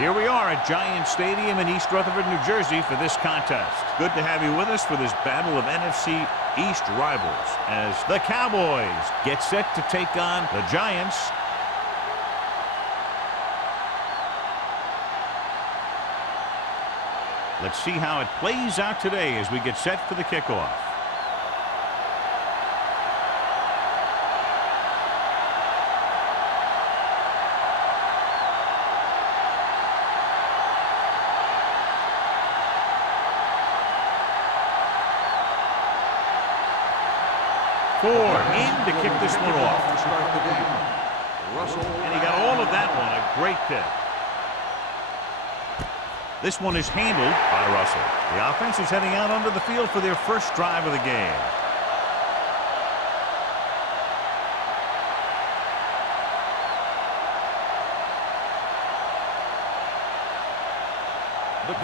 Here we are at Giant Stadium in East Rutherford, New Jersey for this contest. Good to have you with us for this battle of NFC East rivals as the Cowboys get set to take on the Giants. Let's see how it plays out today as we get set for the kickoff. Ford in to kick this one off. And he got all of that one. A great kick. This one is handled by Russell. The offense is heading out onto the field for their first drive of the game.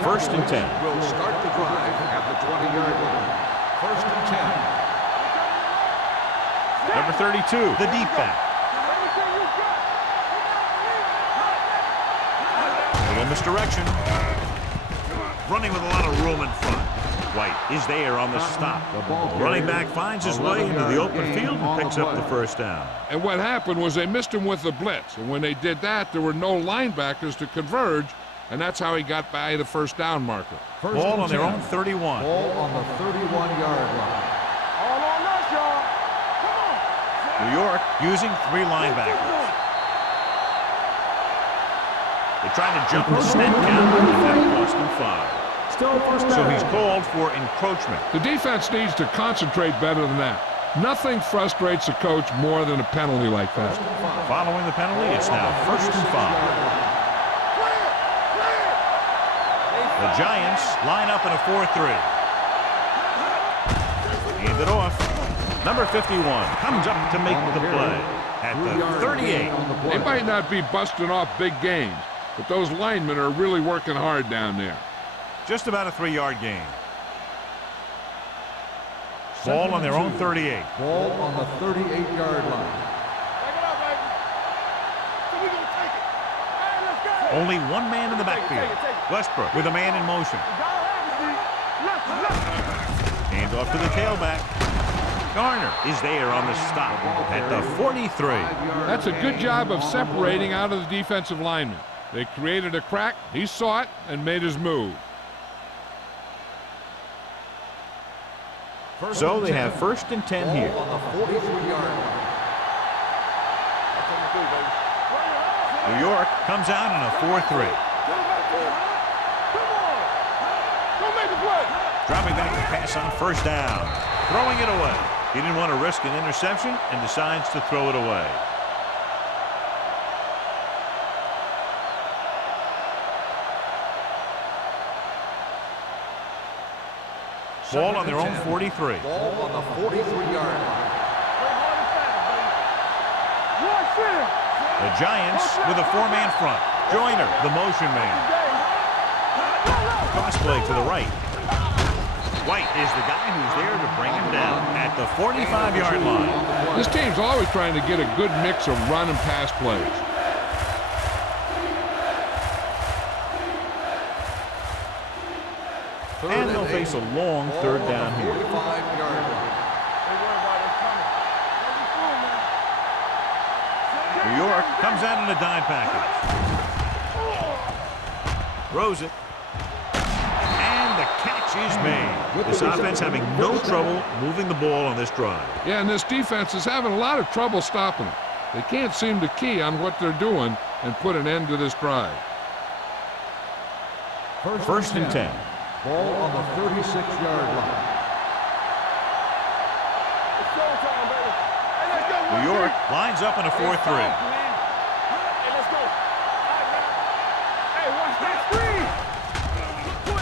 First and 10. Will start the drive at the 20-yard line. First and 10. Number 32, the deep back. Little misdirection. Running with a lot of room in front. White is there on the stop. The running back finds his way into the open field and picks up the first down. And what happened was they missed him with the blitz. And when they did that, there were no linebackers to converge. And that's how he got by the first down marker. Ball on their own 31. Ball on the 31-yard line. New York using 3 linebackers. They try to jump the snap count, but that cost them 5. So he's called for encroachment. The defense needs to concentrate better than that. Nothing frustrates a coach more than a penalty like that. Following the penalty, it's now first and 5. The Giants line up in a 4-3. Hand it off. Number 51 comes up to make the play at the 38. They might not be busting off big gains, but those linemen are really working hard down there. Just about a 3-yard gain. Ball on their own 38. Ball on the 38-yard line. Only one man in the backfield. Westbrook with a man in motion. Hand off to the tailback. Garner is there on the stop at the 43. That's a good job of separating out of the defensive lineman. They created a crack, he saw it, and made his move. So they have first and 10 here. On the 43-yard line. New York comes out in a 4-3. Dropping back to pass on first down. Throwing it away. He didn't want to risk an interception and decides to throw it away. Ball on their own 43. Ball on the 43-yard line. The Giants with a 4-man front. Joyner, the motion man. Cross play to the right. White is the guy who's there to bring him down at the 45-yard line. This team's always trying to get a good mix of run and pass plays. And they'll face a long third down here. New York comes out in a dime package. Throws it. And the catch is made. This offense having no trouble moving the ball on this drive. Yeah, and this defense is having a lot of trouble stopping them. They can't seem to key on what they're doing and put an end to this drive. First and 10. Ball on the 36-yard line. New York lines up in a 4-3.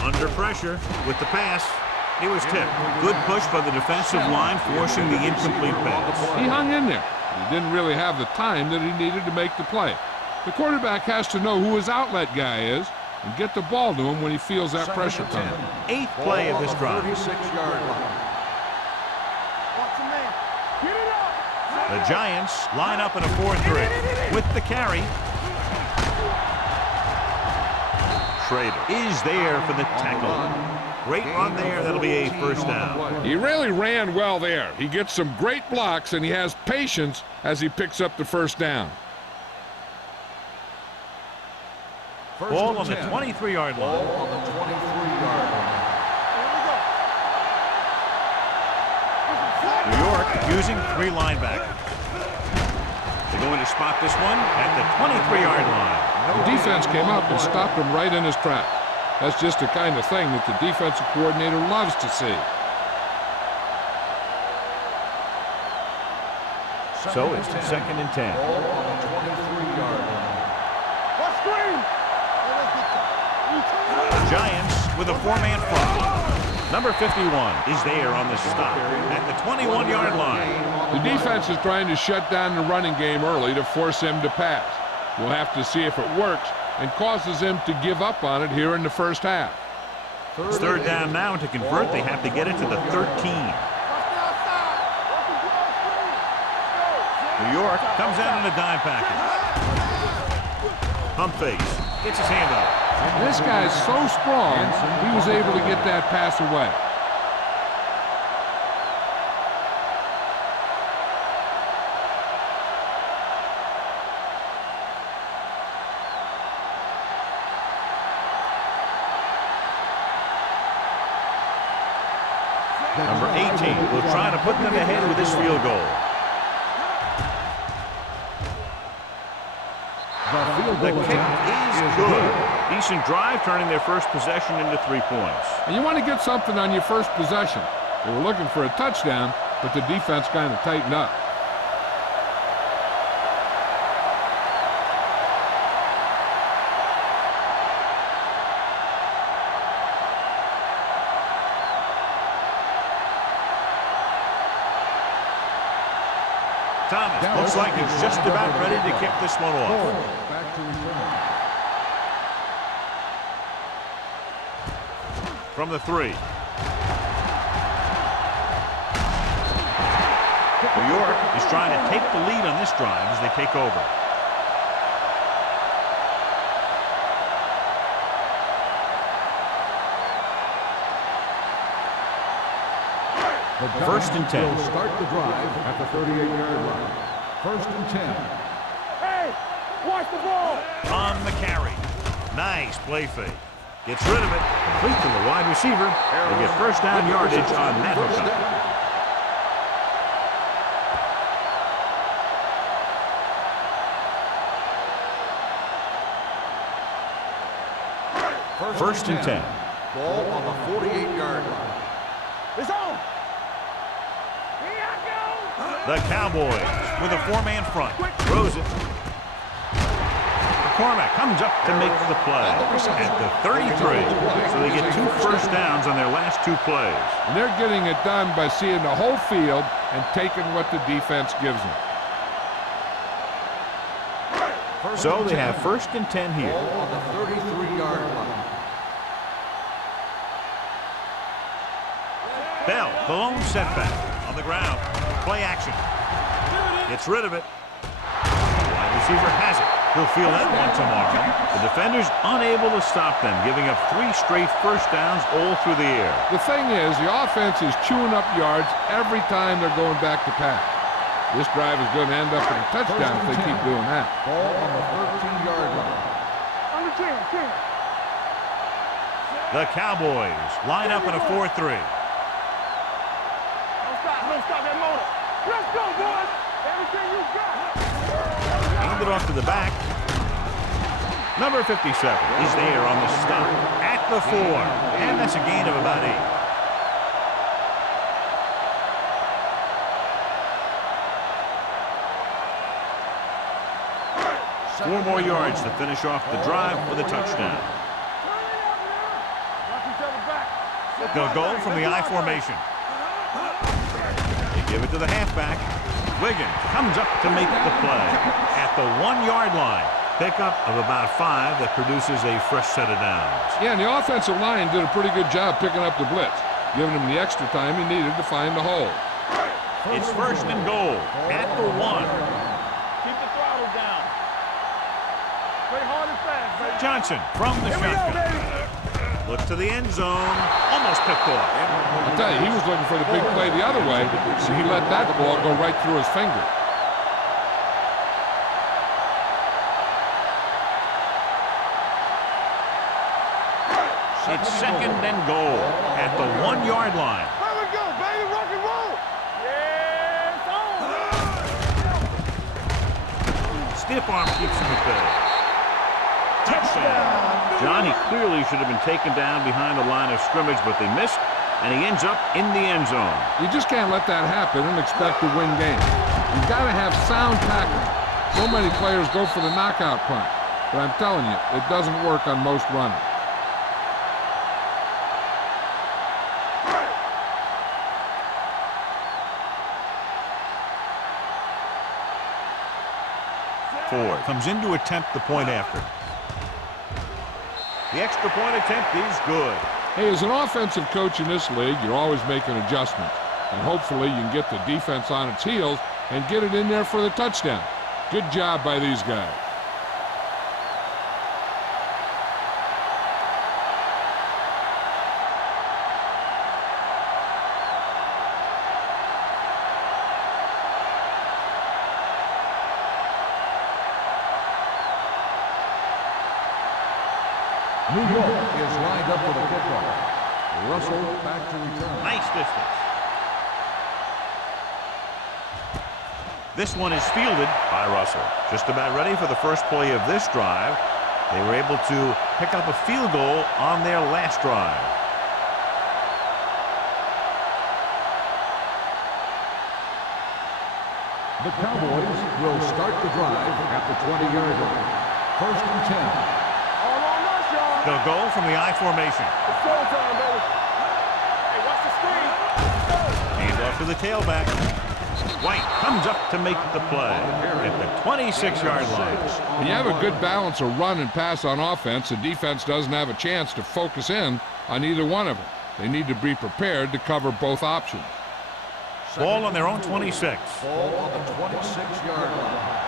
Under pressure with the pass. He was tipped. Good push by the defensive line, forcing the incomplete pass. He hung in there. He didn't really have the time that he needed to make the play. The quarterback has to know who his outlet guy is and get the ball to him when he feels that pressure coming. 8th play of this drive. 36-yard line. The Giants line up in a 4-3 with the carry. Schrader is there for the tackle. Great run there. That'll be a first down. He really ran well there. He gets some great blocks, and he has patience as he picks up the first down. Ball on the 23-yard line. Ball on the 23-yard line. New York using 3 linebackers. They're going to spot this one at the 23-yard line. The defense came up and stopped him right in his tracks. That's just the kind of thing that the defensive coordinator loves to see. So it's 2nd and 10. Ball on the 23-yard line. The Giants with a 4-man front. Number 51 is there on the stop at the 21-yard line. The defense is trying to shut down the running game early to force him to pass. We'll have to see if it works and causes him to give up on it here in the first half. It's 3rd down now. To convert, they have to get it to the 13. New York comes out in a dime package. Pump fakes. Gets his hand up. This guy's so strong, he was able to get that pass away. Number 18 will try to put them ahead with this field goal. The kick is good. Decent drive, turning their first possession into 3 points. And you want to get something on your first possession. They were looking for a touchdown, but the defense kind of tightened up. Thomas looks like he's just about ready to kick this one off. Back to return. From the 3. New York is trying to take the lead on this drive as they take over. First and 10. Will start the drive at the 38-yard line. 1st and 10. Hey, watch the ball. On the carry. Nice play fake. Gets rid of it. Complete to the wide receiver. They get first down yardage on that hookup. First and 10. Ball on the 48-yard line. It's on. The Cowboys with a 4-man front. Throws it. McCormack comes up to make the play at the 33. So they get 2 first downs on their last 2 plays. And they're getting it done by seeing the whole field and taking what the defense gives them. So they have 1st and 10 here. Ball on the 33-yard line. Bell, the lone setback on the ground. Play action. Gets rid of it. The wide receiver has it. He'll feel that one tomorrow. The defenders unable to stop them, giving up 3 straight first downs all through the air. The thing is, the offense is chewing up yards every time they're going back to pass. This drive is going to end up in a touchdown if they keep doing that. Ball on the 13-yard line. On the 10. The Cowboys line up in a 4-3. Don't stop that motor. Let's go, boys. Everything you got. Hand it off to the back. Number 57 is there on the stop at the 4. And that's a gain of about 8. 4 more yards to finish off the drive with a touchdown. They'll go from the I formation. They give it to the halfback. Wiggins comes up to make the play at the 1-yard line. Pickup of about 5 that produces a fresh set of downs. Yeah, and the offensive line did a pretty good job picking up the blitz, giving him the extra time he needed to find the hole. It's 1st and goal at the 1. Keep the throttle down. Play hard and fast, Johnson from the shotgun. Looks to the end zone. Almost picked off. I'll tell you, he was looking for the big play the other way, so he let that ball go right through his finger. It's second and goal at the 1-yard line. Here we go, baby. Rock and roll. Yes, on. Stiff arm keeps him at bay. Touchdown. John, he clearly should have been taken down behind the line of scrimmage, but they missed, and he ends up in the end zone. You just can't let that happen and expect to win games. You've got to have sound tackling. So many players go for the knockout punch, but I'm telling you, it doesn't work on most runners. Ford comes in to attempt the point after. The extra point attempt is good. Hey, as an offensive coach in this league, you're always making adjustments. And hopefully you can get the defense on its heels and get it in there for the touchdown. Good job by these guys. New York is lined up for the kickoff. Russell back to return. Nice distance. This one is fielded by Russell. Just about ready for the first play of this drive. They were able to pick up a field goal on their last drive. The Cowboys will start the drive at the 20-yard line. First and 10. All on us, y'all. They'll go from the I formation. It's showtime, baby. Hey, watch the screen. Hand off to the tailback. White comes up to make the play at the 26-yard line. When you have a good balance of run and pass on offense, the defense doesn't have a chance to focus in on either one of them. They need to be prepared to cover both options. Ball on their own 26. Ball on the 26-yard line.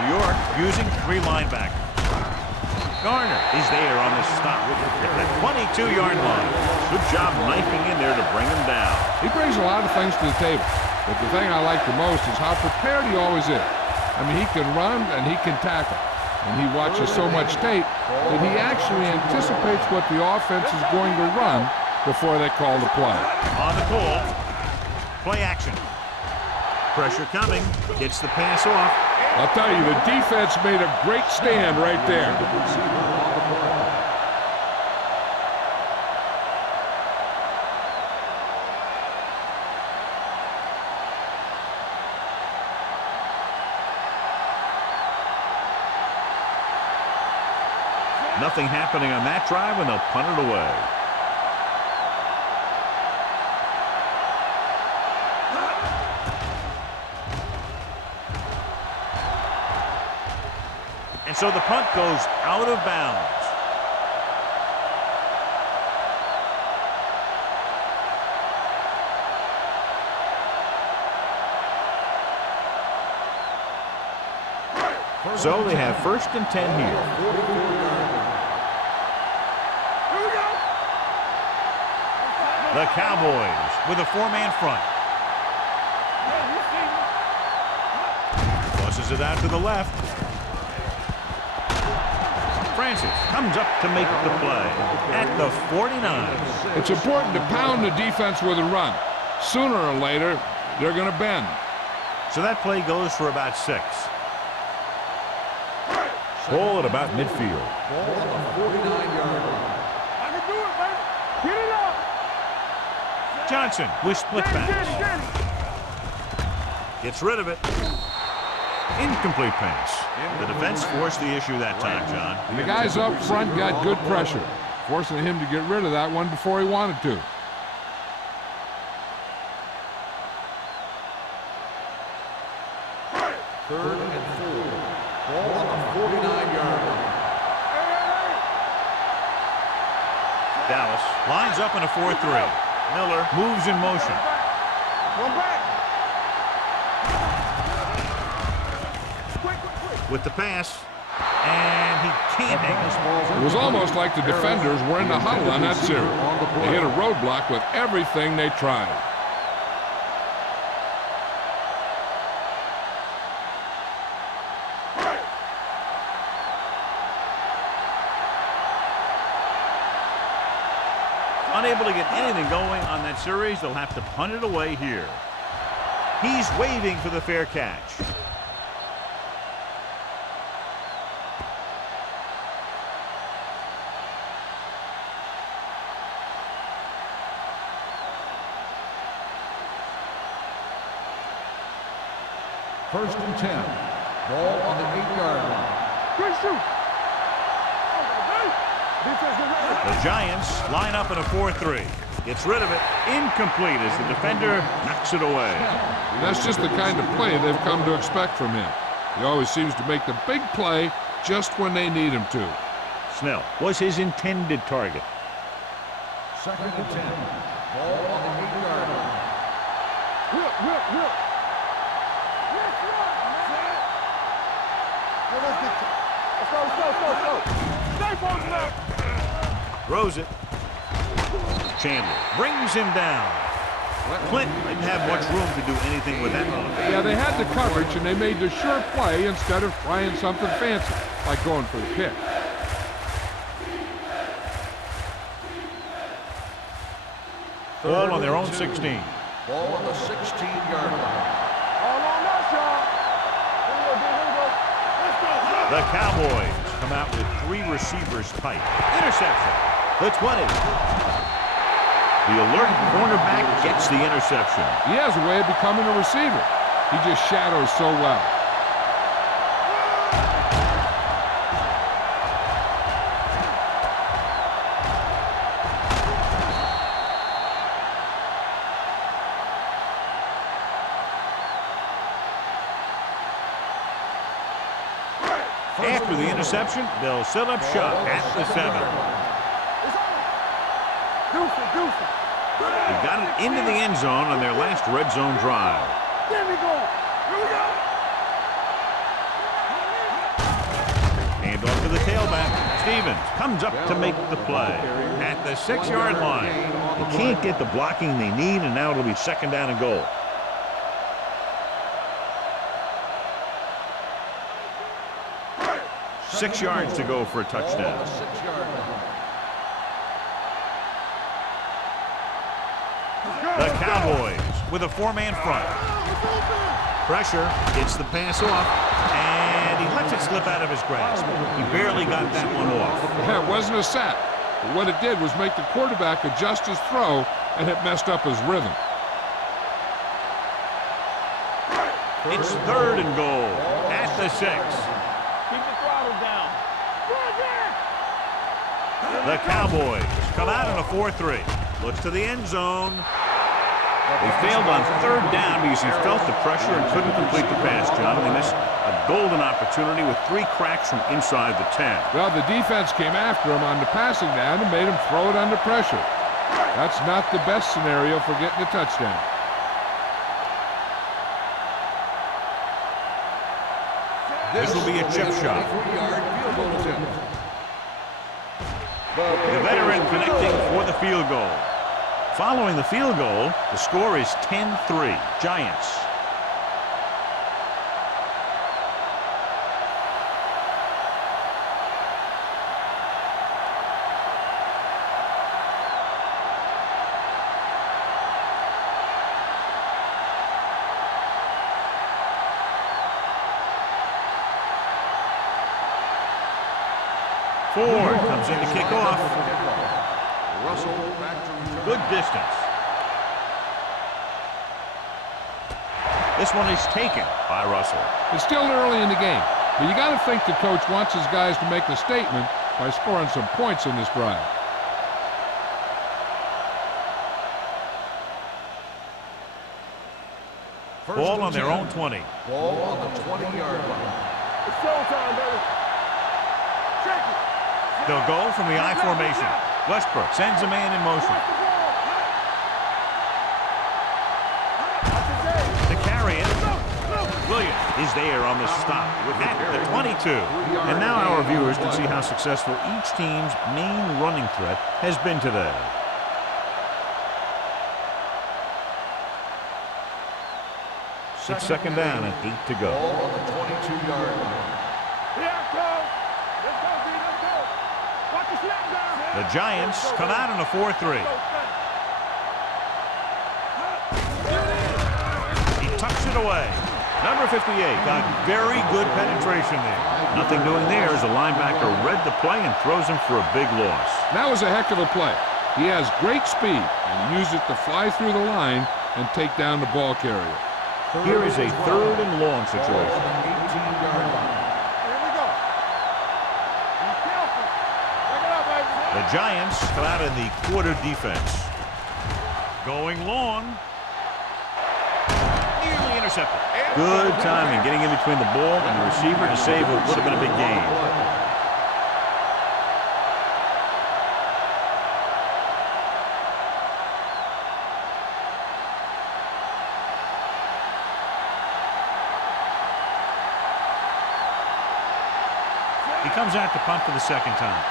New York using 3 linebackers. Garner is there on the stop at the 22-yard line. Good job knifing in there to bring him down. He brings a lot of things to the table, but the thing I like the most is how prepared he always is. I mean, he can run and he can tackle, and he watches so much tape that he actually anticipates what the offense is going to run before they call the play. On the call, play action. Pressure coming, gets the pass off. I'll tell you, the defense made a great stand right there. Nothing happening on that drive, and they'll punt it away. And so the punt goes out of bounds. So they have first and 10 here. The Cowboys with a 4-man front. Tosses it out to the left. Francis comes up to make the play at the 49. It's important to pound the defense with a run. Sooner or later, they're going to bend. So that play goes for about 6. Ball at about midfield. Ball on the 49-yard line. I can do it, baby. Get it up. Johnson with split Get pass. it. Gets rid of it. Incomplete pass. The defense forced the issue that time, John. And the guys up front got good pressure, forcing him to get rid of that one before he wanted to. Third and 4. Ball on the 49-yard line. Dallas lines up in a 4-3. Miller moves in motion. One back. Quick. with the pass. And he can't hang it. It was almost like the defenders were in the huddle on that series. They hit a roadblock with everything they tried. Unable to get anything going on that series, they'll have to punt it away here. He's waving for the fair catch. First and 10. Ball on the 8-yard line. Good shoot. The Giants line up in a 4-3. Gets rid of it. Incomplete as the defender knocks it away. And that's just the kind of play they've come to expect from him. He always seems to make the big play just when they need him to. Snell was his intended target. Second and 10. Ball on the 8-yard line. Whip. Let's go. Stay posted up. Throws it. Chandler brings him down. Clinton didn't have much room to do anything with that one. Yeah, they had the coverage, and they made the sure play instead of trying something fancy, like going for the pick. Ball on their own 16. Ball on the 16-yard line. All on us, y'all. Here we go. Let's go. The Cowboys come out with 3 receivers tight. Interception. The 20. The alert cornerback gets the interception. He has a way of becoming a receiver. He just shadows so well. After the interception, they'll set up shop at the 7. They got it into the end zone on their last red zone drive. There we go. Here we go. Hand off to the tailback. Stevens comes up to make the play at the 6-yard line. They can't get the blocking they need, and now it'll be 2nd down and goal. Six yards to go for a touchdown. The Cowboys with a 4-man front. Pressure gets the pass off, and he lets it slip out of his grasp. He barely got that one off. Yeah, it wasn't a sack. But what it did was make the quarterback adjust his throw, and it messed up his rhythm. It's 3rd and goal at the 6. Keep the throttle down. The Cowboys come out in a 4-3. Looks to the end zone. They failed on 3rd down because he felt the pressure and couldn't complete the pass, John. They missed a golden opportunity with 3 cracks from inside the 10. Well, the defense came after him on the passing down and made him throw it under pressure. That's not the best scenario for getting a touchdown. This will be a chip shot. The veteran connecting for the field goal. Following the field goal, the score is 10-3, Giants. Ford comes in to kick off. Good distance. This one is taken by Russell. It's still early in the game, but you got to think the coach wants his guys to make a statement by scoring some points in this drive. Ball on their own 20. Ball on the 20-yard line. It's showtime, baby. Check it. They'll go from the I formation. Westbrook sends a man in motion. To carry it. Williams is there on the stop at the 22. And now our viewers can see how successful each team's main running threat has been today. It's second down and 8 to go. Ball on the 22-yard line. Here, go. Let's go, D. Let's go. Watch the snap down. The Giants come out in a 4-3. He tucks it away. Number 58 got very good penetration there. Nothing doing there as the linebacker read the play and throws him for a big loss. That was a heck of a play. He has great speed, and he used it to fly through the line and take down the ball carrier. Here is a 3rd and long situation. Here we go. Be careful. Pick it up, baby. The Giants come out in the quarter defense. Going long. Nearly intercepted. Good timing getting in between the ball and the receiver to save what would have been a big gain. He comes out to punt for the second time.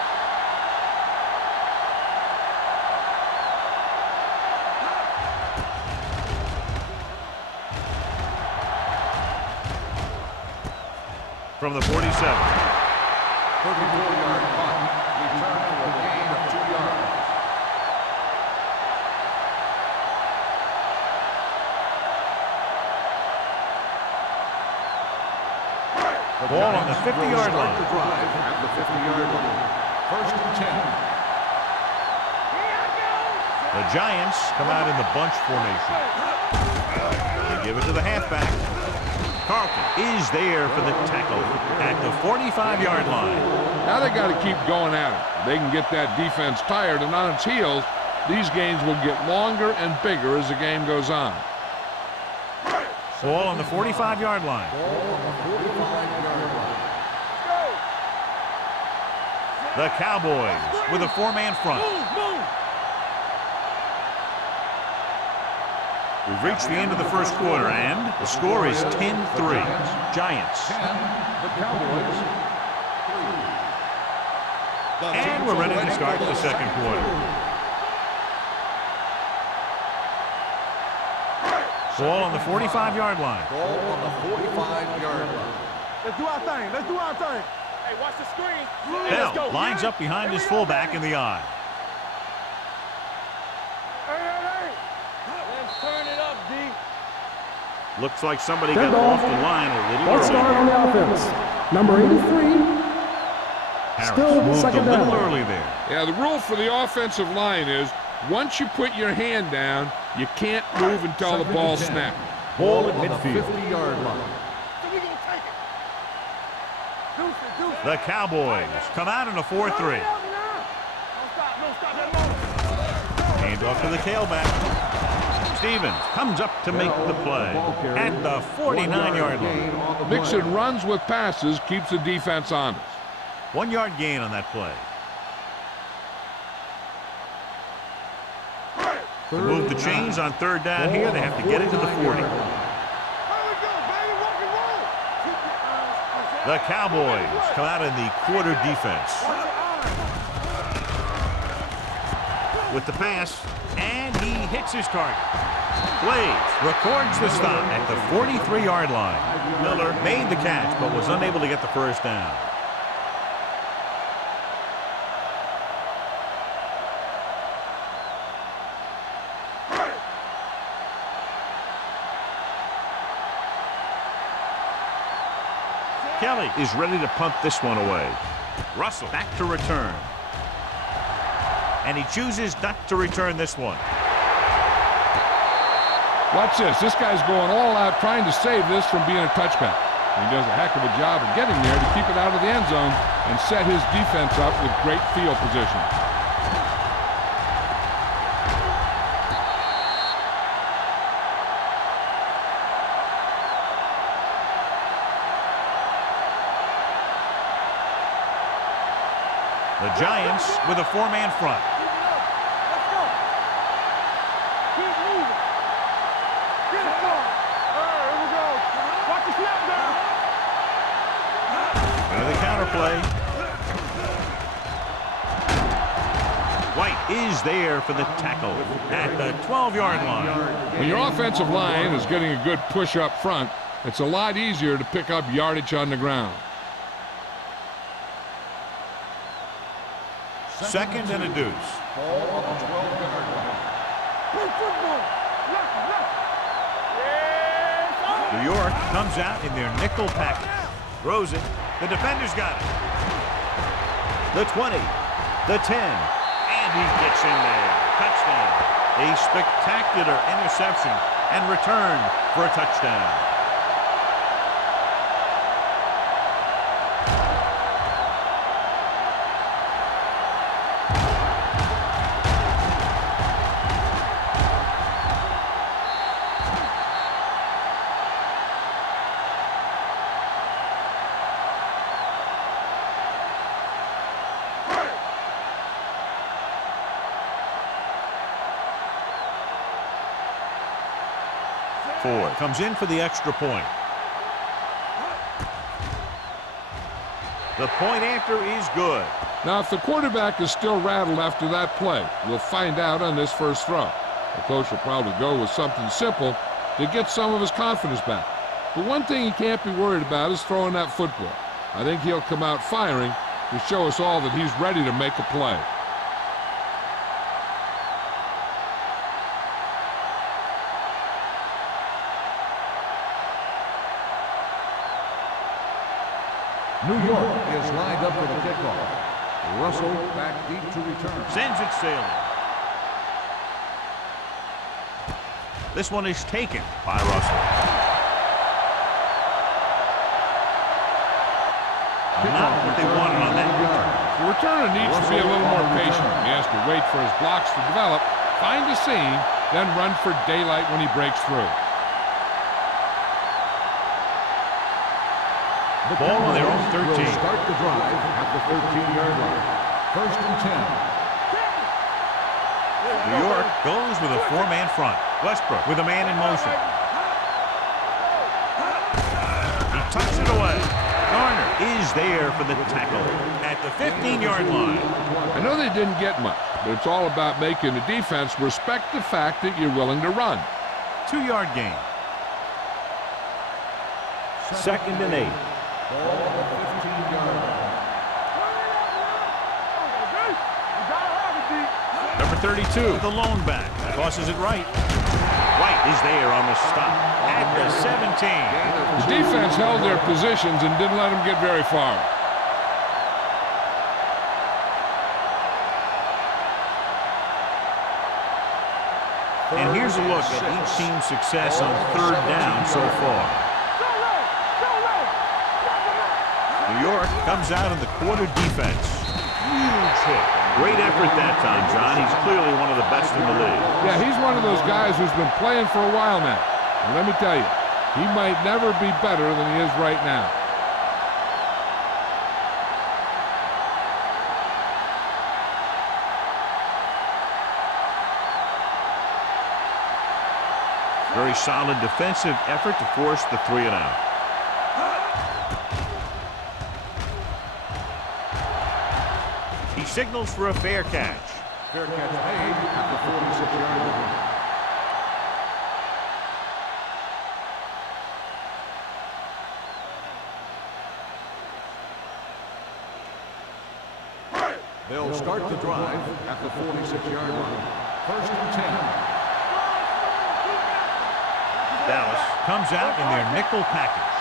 From the 47. 34-yard punt. Return for a gain of 2 yards. Ball on the 50-yard line. The drive at the 50-yard line. 1st and 10. The Giants come out in the bunch formation. They give it to the halfback. Carlton is there for the tackle at the 45-yard line. Now they got to keep going at it. They can get that defense tired and on its heels. These games will get longer and bigger as the game goes on. Ball on the 45-yard line. The Cowboys with a 4-man front. We've reached the end of the first quarter, and the score is 10-3. Giants. 10, the Cowboys. 3. And we're ready to start the second quarter. Ball on the 45-yard line. Ball on the 45-yard line. Let's do our thing. Let's do our thing. Hey, watch the screen. Bell lines up behind his fullback in the eye. Hey. Let's turn it up, D. Looks like somebody got off the line a little Let's start on early. the offense. Number 83. Harris Still moved a second little down. early there. Yeah, the rule for the offensive line is once you put your hand down, you can't move until the ball snaps. Ball at On the midfield. 50-yard line. So we gonna take it. Deuce it. The Cowboys come out in a 4-3. No stop. Hand off to the tailback. Stevens comes up to make the play at the 49-yard line. Mixing runs with passes keeps the defense honest. 1-yard gain on that play. To move the chains on 3rd down here, they have to get it to the 40. The Cowboys come out in the quarter defense. With the pass, and he hits his target. Blaze records the stop at the 43-yard line. Miller made the catch, but was unable to get the first down. Kelly is ready to punt this one away. Russell back to return. And he chooses not to return this one. Watch this. This guy's going all out trying to save this from being a touchback. He does a heck of a job of getting there to keep it out of the end zone and set his defense up with great field position. The Giants with a 4-man front. Let's go. Keep moving. Get it going. All right, here we go. Watch the snap play. White is there for the tackle at the 12-yard line. When your offensive line is getting a good push up front, it's a lot easier to pick up yardage on the ground. Second and a deuce. Ball on the 12-yard line. New York comes out in their nickel package. Throws it. The defender's got it. The 20. The 10. And he gets in there. Touchdown. A spectacular interception and return for a touchdown. Ford comes in for the extra point. The point after is good. Now, if the quarterback is still rattled after that play, we'll find out on this first throw. The coach will probably go with something simple to get some of his confidence back. But one thing he can't be worried about is throwing that football. I think he'll come out firing to show us all that he's ready to make a play. New York is lined up for the kickoff. Russell back deep to return. Sends it sailing. This one is taken by Russell. Not what they wanted on that return. The returner needs to be a little more patient. He has to wait for his blocks to develop, find a seam, then run for daylight when he breaks through. The Ball on their own 13. Will start the drive at the 13-yard line. First and 10. New York goes with a four-man front. Westbrook with a man in motion. He tucks it away. Garner is there for the tackle at the 15-yard line. I know they didn't get much, but it's all about making the defense respect the fact that you're willing to run. 2-yard gain. Second and 8. Ball on the 15-yard line. Number 32, the lone back. Tosses it right. White is there on the stop at the 17. The defense held their positions and didn't let them get very far. And here's a look at each team's success on third down so far. New York comes out in the quarter defense. Huge hit. Great effort that time, John. He's clearly one of the best in the league. Yeah, he's one of those guys who's been playing for a while now. And let me tell you, he might never be better than he is right now. Very solid defensive effort to force the 3-and-out. He signals for a fair catch. Fair catch made at the 46-yard line. They'll start the drive at the 46-yard line. First and 10. Dallas comes out in their nickel package.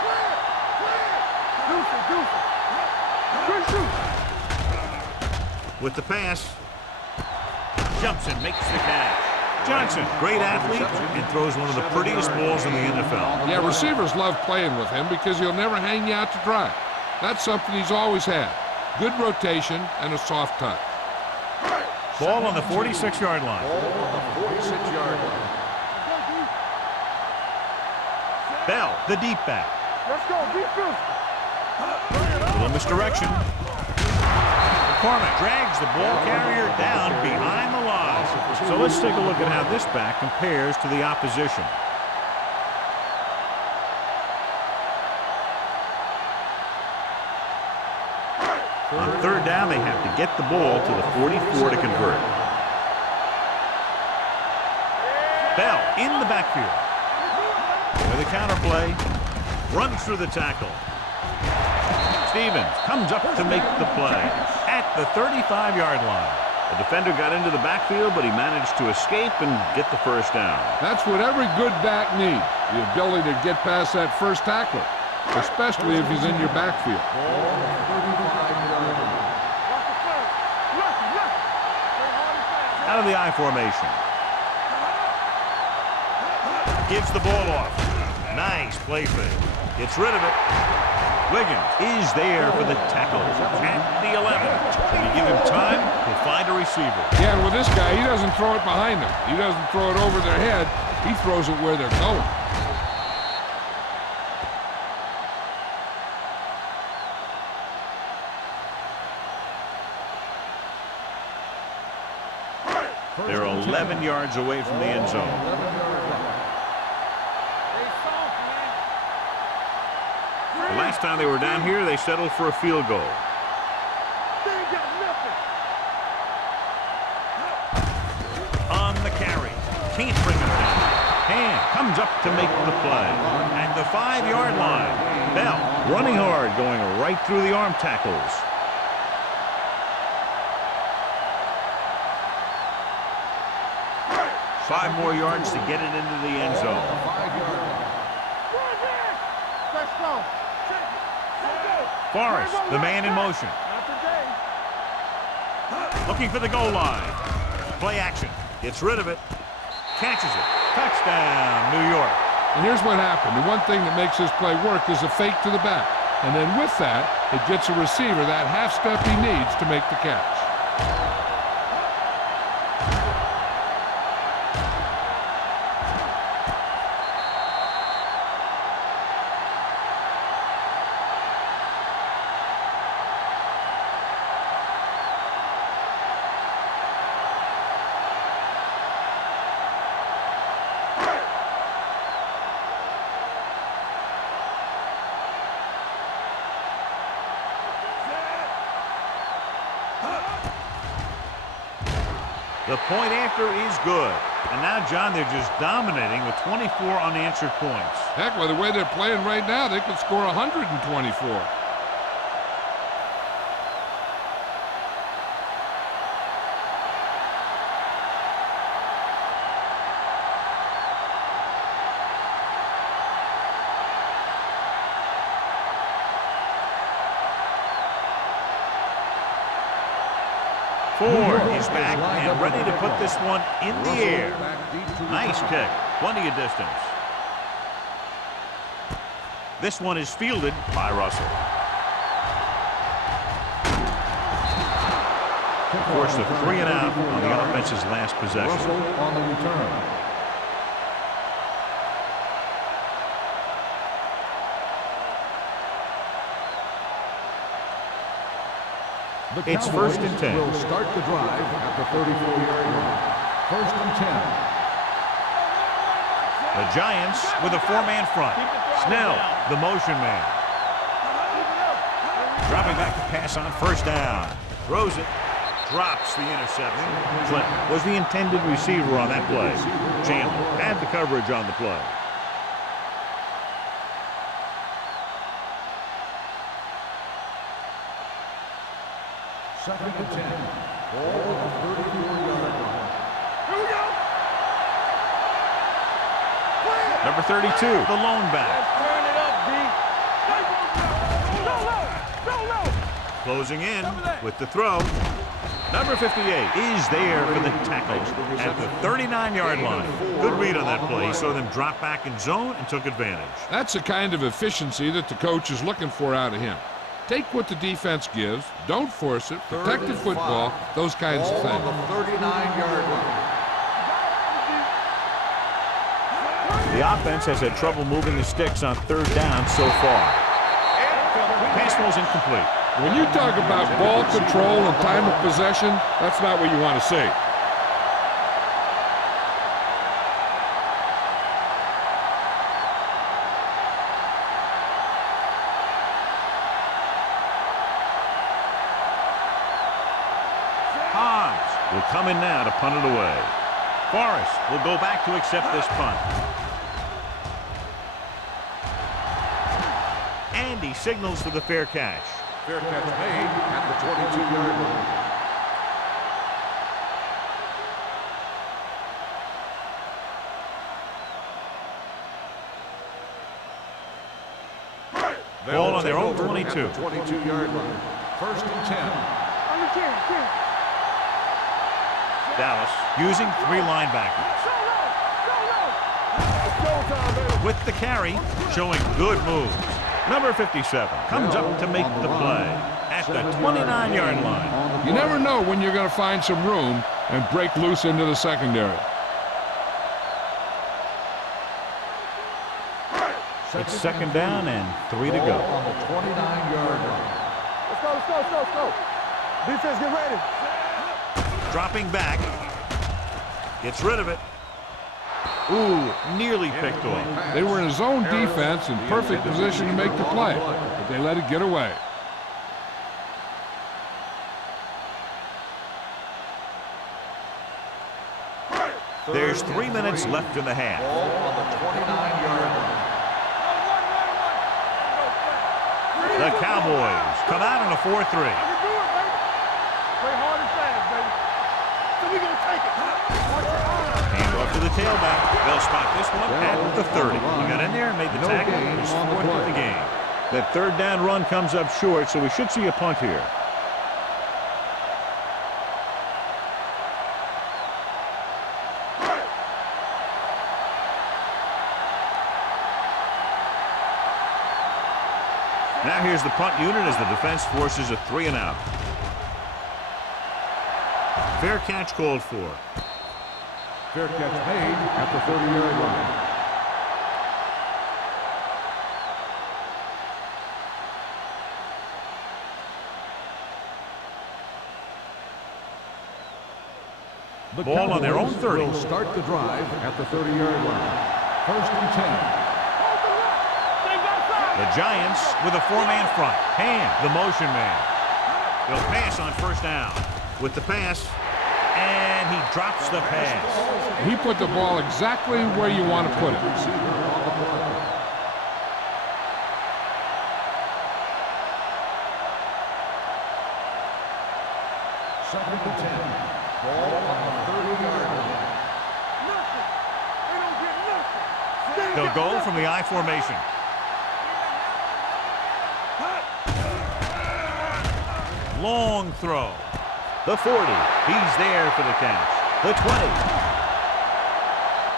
With the pass, jumps and makes the catch. Johnson, great athlete, and throws one of the prettiest balls in the NFL. Yeah, receivers love playing with him because he'll never hang you out to dry. That's something he's always had. Good rotation and a soft touch. Ball on the 46-yard line. Ball on the 46-yard line. Bell, the deep back. Let's go, defense. Little misdirection. McCormick drags the ball carrier down behind the line. So let's take a look at how this back compares to the opposition. On third down, they have to get the ball to the 44 to convert. Bell in the backfield. With a counter play, runs through the tackle. Stevens comes up to make the play at the 35-yard line. The defender got into the backfield, but he managed to escape and get the first down. That's what every good back needs, the ability to get past that first tackler, especially if he's in your backfield. Out of the I formation. Gives the ball off. Nice play fake. Gets rid of it. Wiggins is there for the tackle at the 11. When you give him time, he'll find a receiver. Yeah, and with this guy, he doesn't throw it behind them. He doesn't throw it over their head. He throws it where they're going. They're 11 yards away from the end zone. The last time they were down here, they settled for a field goal. On the carry. Can't bring him down. Hand comes up to make the play. At the 5-yard line. Bell running hard, going right through the arm tackles. Five more yards to get it into the end zone. Forrest, the man in motion. Looking for the goal line. Play action. Gets rid of it. Catches it. Touchdown, New York. And here's what happened. The one thing that makes this play work is a fake to the back. And then with that, it gets a receiver that half step he needs to make the catch. The point after is good. And now, John, they're just dominating with 24 unanswered points. Heck, with the way they're playing right now, they could score 124. Ford is back and ready to put this one in the air. Nice kick. Plenty of distance. This one is fielded by Russell. Forced a 3 and out on the offense's last possession. Russell on the return. It's 1st and 10. Will start the drive at the 34-yard line. 1st and 10. The Giants with a 4-man front. Snell, the motion man. Dropping back to pass on 1st down. Throws it. Drops the interception. Clinton was the intended receiver on that play. Chandler had the coverage on the play. Second and 10. Ball at the 34-yard line. Here we go. Number 32, the lone back. Turn it up, D. Go low. Closing in with the throw. Number 58 is there for the tackle at the 39-yard line. Good read on that play. He saw them drop back in zone and took advantage. That's the kind of efficiency that the coach is looking for out of him. Take what the defense gives, don't force it, protect the football, those kinds of things. On the 39-yard line. The offense has had trouble moving the sticks on 3rd down so far. Pass ball's incomplete. When you talk about ball control and time of possession, that's not what you want to see. will come in now to punt it away. Forrest will go back to accept this punt. And he signals for the fair catch. Fair catch made at the 22-yard line. Ball on their own 22. 22-yard line. First and 10. On the 10. Dallas using 3 linebackers. With the carry, showing good moves. Number 57 comes up to make the play at the 29-yard line. You never know when you're going to find some room and break loose into the secondary. It's second down and 3 to go. On the 29-yard line. Let's go. Defense, get ready. Dropping back. Gets rid of it. Ooh, nearly picked off. They were in his own defense in perfect position to make the play, but they let it get away. There's 3 minutes left in the half. Ball on the 29-yard line. The Cowboys come out in a 4-3. Play hard and fast, baby. So we gonna take it. Hand off to the tailback. They'll spot this one at the 30. He got in there and made the tackle. His 4th of the game. That third down run comes up short, so we should see a punt here. Now here's the punt unit as the defense forces a 3-and-out. Fair catch called for. Fair catch made at the 30-yard line. The Ball on their own 30. Will start the drive at the 30-yard line. First and 10. The Giants with a 4-man front. Hand, the motion man. They'll pass on first down. With the pass, and he drops the pass. He put the ball exactly where you want to put it. Second and 10. Ball on the 30-yard line. They'll go from the I formation. Long throw. The 40. He's there for the catch. The 20.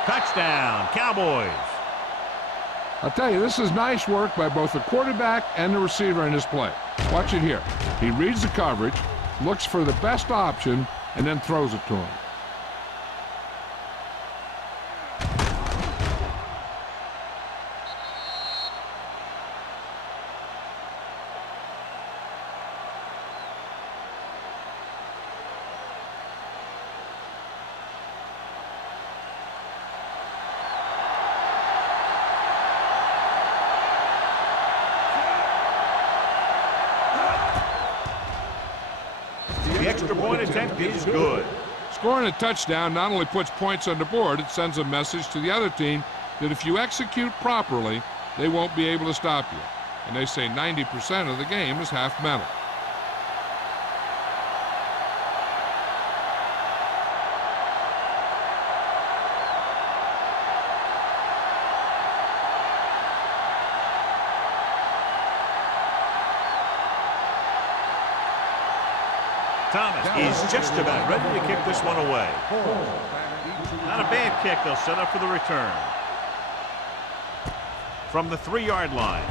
Touchdown, Cowboys. I'll tell you, this is nice work by both the quarterback and the receiver in this play. Watch it here. He reads the coverage, looks for the best option, and then throws it to him. The extra point attempt is good. Scoring a touchdown not only puts points on the board, it sends a message to the other team that if you execute properly, they won't be able to stop you. And they say 90% of the game is half mental. Thomas is just about ready to kick this one away. Not a bad kick. They'll set up for the return. From the 3-yard line.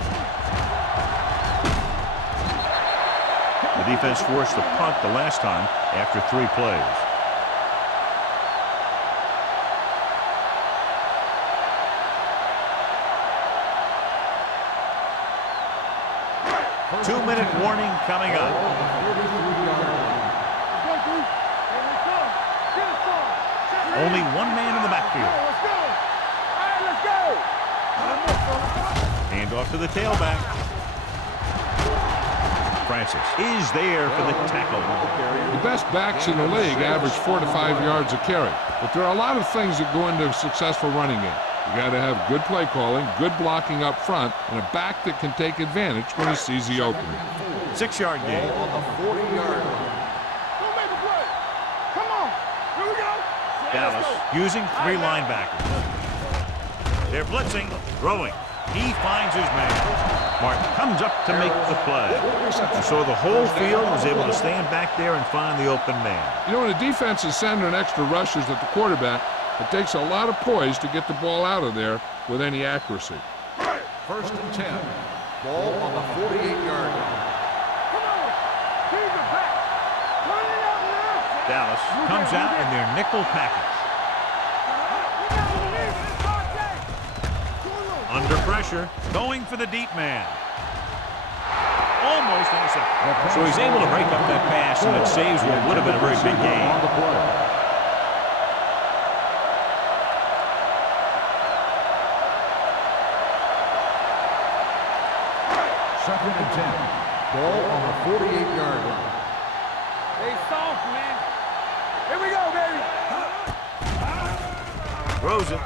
The defense forced the punt the last time after 3 plays. Two-minute warning coming up. Only one man in the backfield. Let's go. Hand off to the tailback. Francis is there for the tackle. The best backs in the league average 4 to 5 yards a carry. But there are a lot of things that go into a successful running game. You got to have good play calling, good blocking up front, and a back that can take advantage when he sees the opening. 6-yard gain. On the 40-yard line. Don't make a play. Come on. Here we go. Dallas using 3 linebackers. They're blitzing, throwing. He finds his man. Martin comes up to make the play. So the whole field was able to stand back there and find the open man. You know, when the defense is sending extra rushers at the quarterback, it takes a lot of poise to get the ball out of there with any accuracy. 1st and 10. Ball on the 48-yard line. Come on. Keep it back. Turn it out now. Dallas comes out in their nickel package. Under pressure, going for the deep man. Almost intercepted. So he's able to break up that pass, and it saves what would have been a very big gain. On the play. Second and 10. Ball on the 48-yard line. Hey, soft, man. Here we go, baby. Throws it.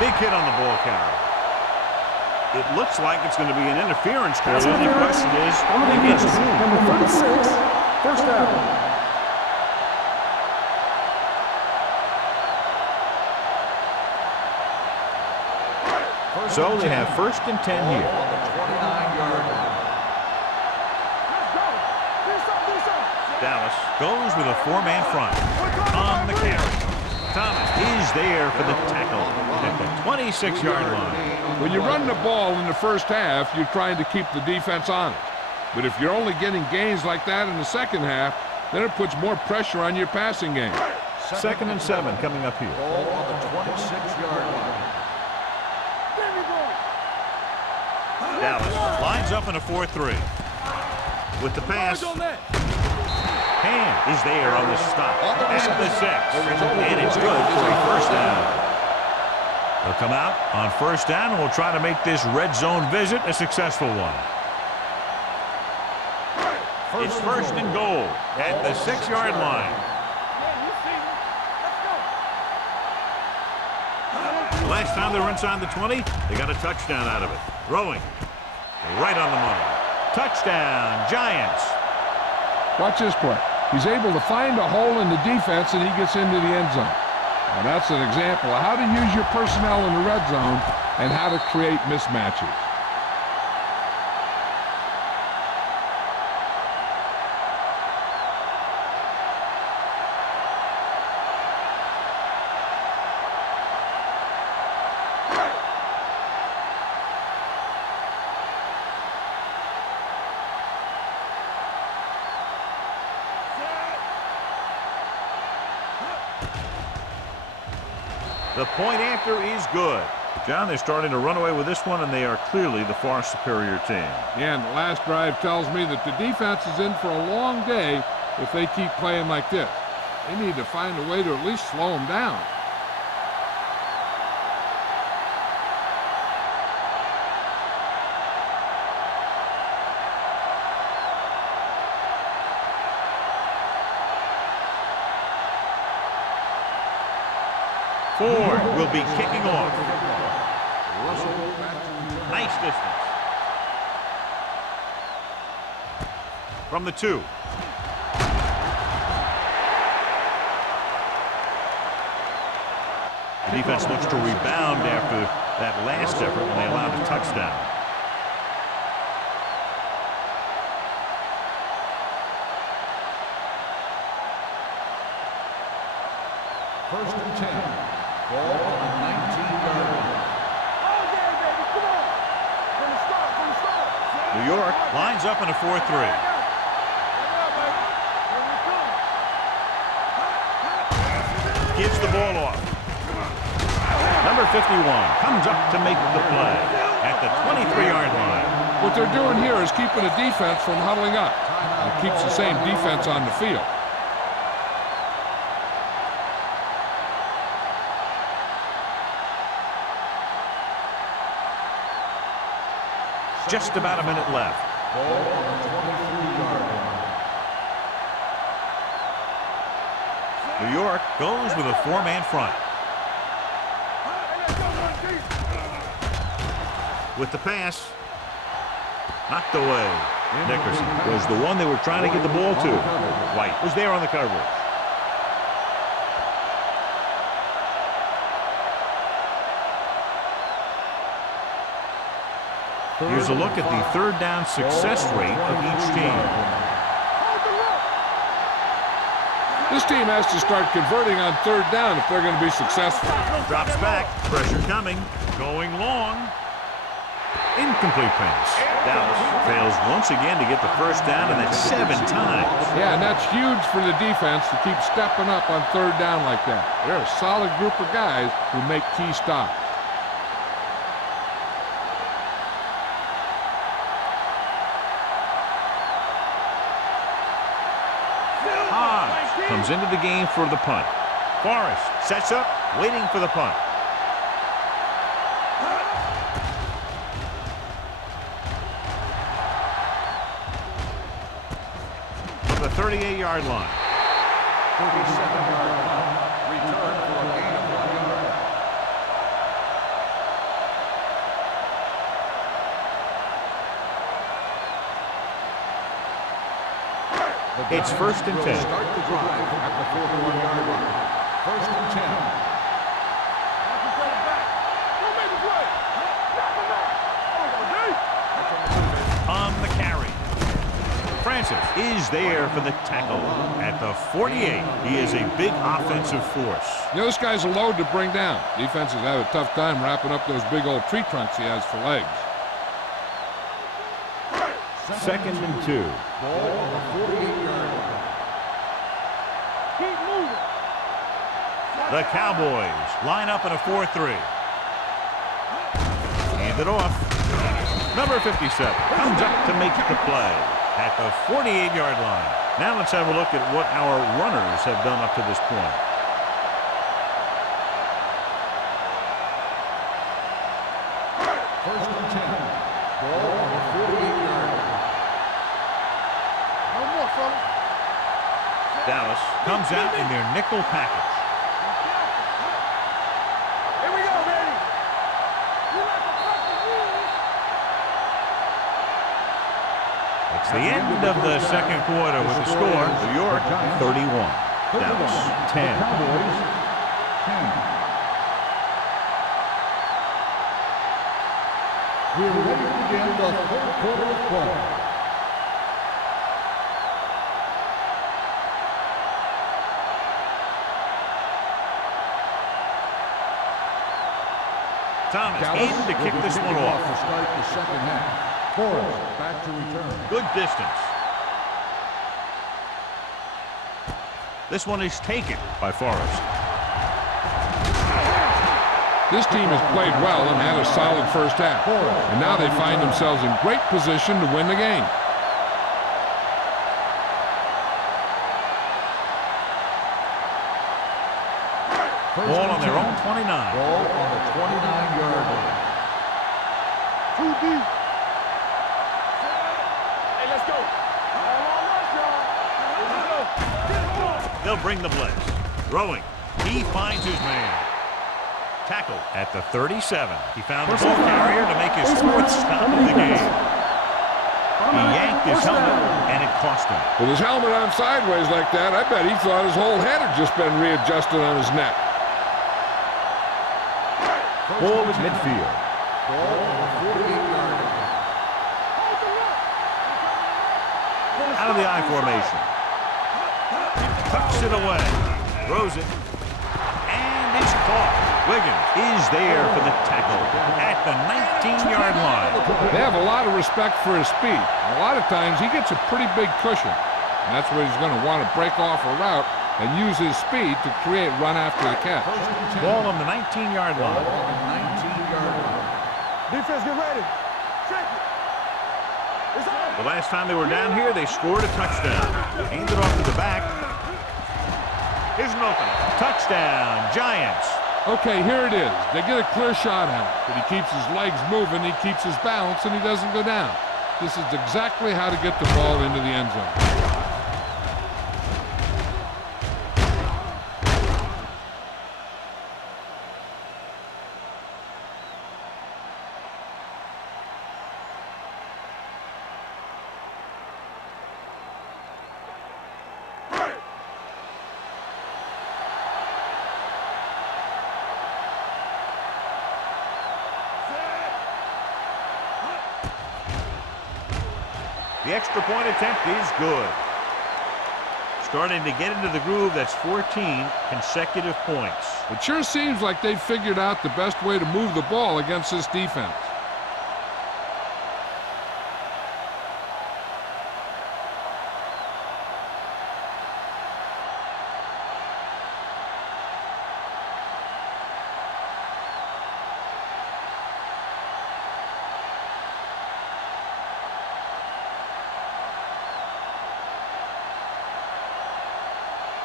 Big hit on the ball carrier. It looks like it's going to be an interference call. The only question is, against whom? Number 36, first down. So they have 1st and 10 here. On the 29-yard line. Let's go. Do something. Dallas goes with a 4-man front on the carry. Thomas is there for the tackle at the 26-yard line. When you run the ball in the first half, you're trying to keep the defense honest. But if you're only getting gains like that in the second half, then it puts more pressure on your passing game. 2nd and 7 coming up here. Ball on the 26-yard line. Give me ball. Dallas lines up in a 4-3. With the pass, Ham is there on the stop at the 6. And it's good for a 1st down. They'll come out on 1st down, and we'll try to make this red zone visit a successful one. It's 1st and goal at the 6-yard line. Yeah, you see me. Let's go. Last time they were inside the 20, they got a touchdown out of it. Throwing right on the money. Touchdown, Giants. Watch this play. He's able to find a hole in the defense, and he gets into the end zone. Now, that's an example of how to use your personnel in the red zone and how to create mismatches. The point after is good. John, they're starting to run away with this one, and they are clearly the far superior team. Yeah, and the last drive tells me that the defense is in for a long day if they keep playing like this. They need to find a way to at least slow them down. Ford will be kicking off. Nice distance. From the 2. The defense looks to rebound after that last effort when they allowed a touchdown. First and 10. Ball on the 19-yard line. All day, baby. Come on. From the start. New York lines up in a 4-3. Gives the ball off. Number 51 comes up to make the play at the 23-yard line. What they're doing here is keeping the defense from huddling up. It keeps the same defense on the field. Just about a minute left. Ball on the 23-yard line. New York goes with a four-man front. With the pass. Knocked away. Nickerson was the one they were trying to get the ball to. White was there on the coverage. Here's a look at the third down success rate of each team. This team has to start converting on third down if they're going to be successful. Drops back. Pressure coming. Going long. Incomplete pass. Dallas fails once again to get the first down, and that's 7 times. Yeah, and that's huge for the defense to keep stepping up on third down like that. They're a solid group of guys who make key stops. Hodge comes into the game for the punt. Forrest sets up, waiting for the punt. The 38-yard line. 37-yard line. Return for a gain of 1 yard. It's first and 10. Start the drive at the 41-yard line. First and 10. On the carry. Francis is there for the tackle at the 48. He is a big offensive force. You know, this guy's a load to bring down. Defenses have a tough time wrapping up those big old tree trunks he has for legs. Second and 2. Ball on the 48-yard line. Keep moving. The Cowboys line up in a 4-3. Hand it off. Number 57 comes up to make the play at the 48-yard line. Now let's have a look at what our runners have done up to this point. First and 10. Ball on the 48-yard line. No more, fella. Dallas comes out in their nickel package. Here we go, baby. You like a fucking rule. It's the end of the second quarter with the score. New York 31. Dallas 10. Cowboys 10. We're ready to begin the third quarter of play. Thomas Dallas in to kick will be this one kicking off. to start the second half. Forrest back to return. Good distance. This one is taken by Forrest. This team has played well and had a solid first half. And now they find themselves in great position to win the game. Ball on their own 29. Ball on the 29-yard line. Too deep. Hey, let's go. All on us, y'all. Let's go. They'll bring the blitz. Throwing. He finds his man. Tackle at the 37. He found the ball carrier to make his fourth stop of the game. He yanked his helmet, and it cost him. With his helmet on sideways like that, I bet he thought his whole head had just been readjusted on his neck. Ball is midfield. Ball on the 48-yard line. Out of the I formation. Tucks it away. Throws it. And it's caught. Wiggins is there for the tackle at the 19-yard line. They have a lot of respect for his speed. A lot of times he gets a pretty big cushion. And that's where he's going to want to break off a route and use his speed to create run after the catch. Ball on the 19-yard Ball line. on the 19-yard line. Defense, get ready. Check it. It's on. The last time they were down here, they scored a touchdown. Hand it off to the back. Here's an opening. Touchdown, Giants. Okay, here it is. They get a clear shot at it, but he keeps his legs moving, he keeps his balance, and he doesn't go down. This is exactly how to get the ball into the end zone. The extra point attempt is good. Starting to get into the groove. That's 14 consecutive points. It sure seems like they've figured out the best way to move the ball against this defense.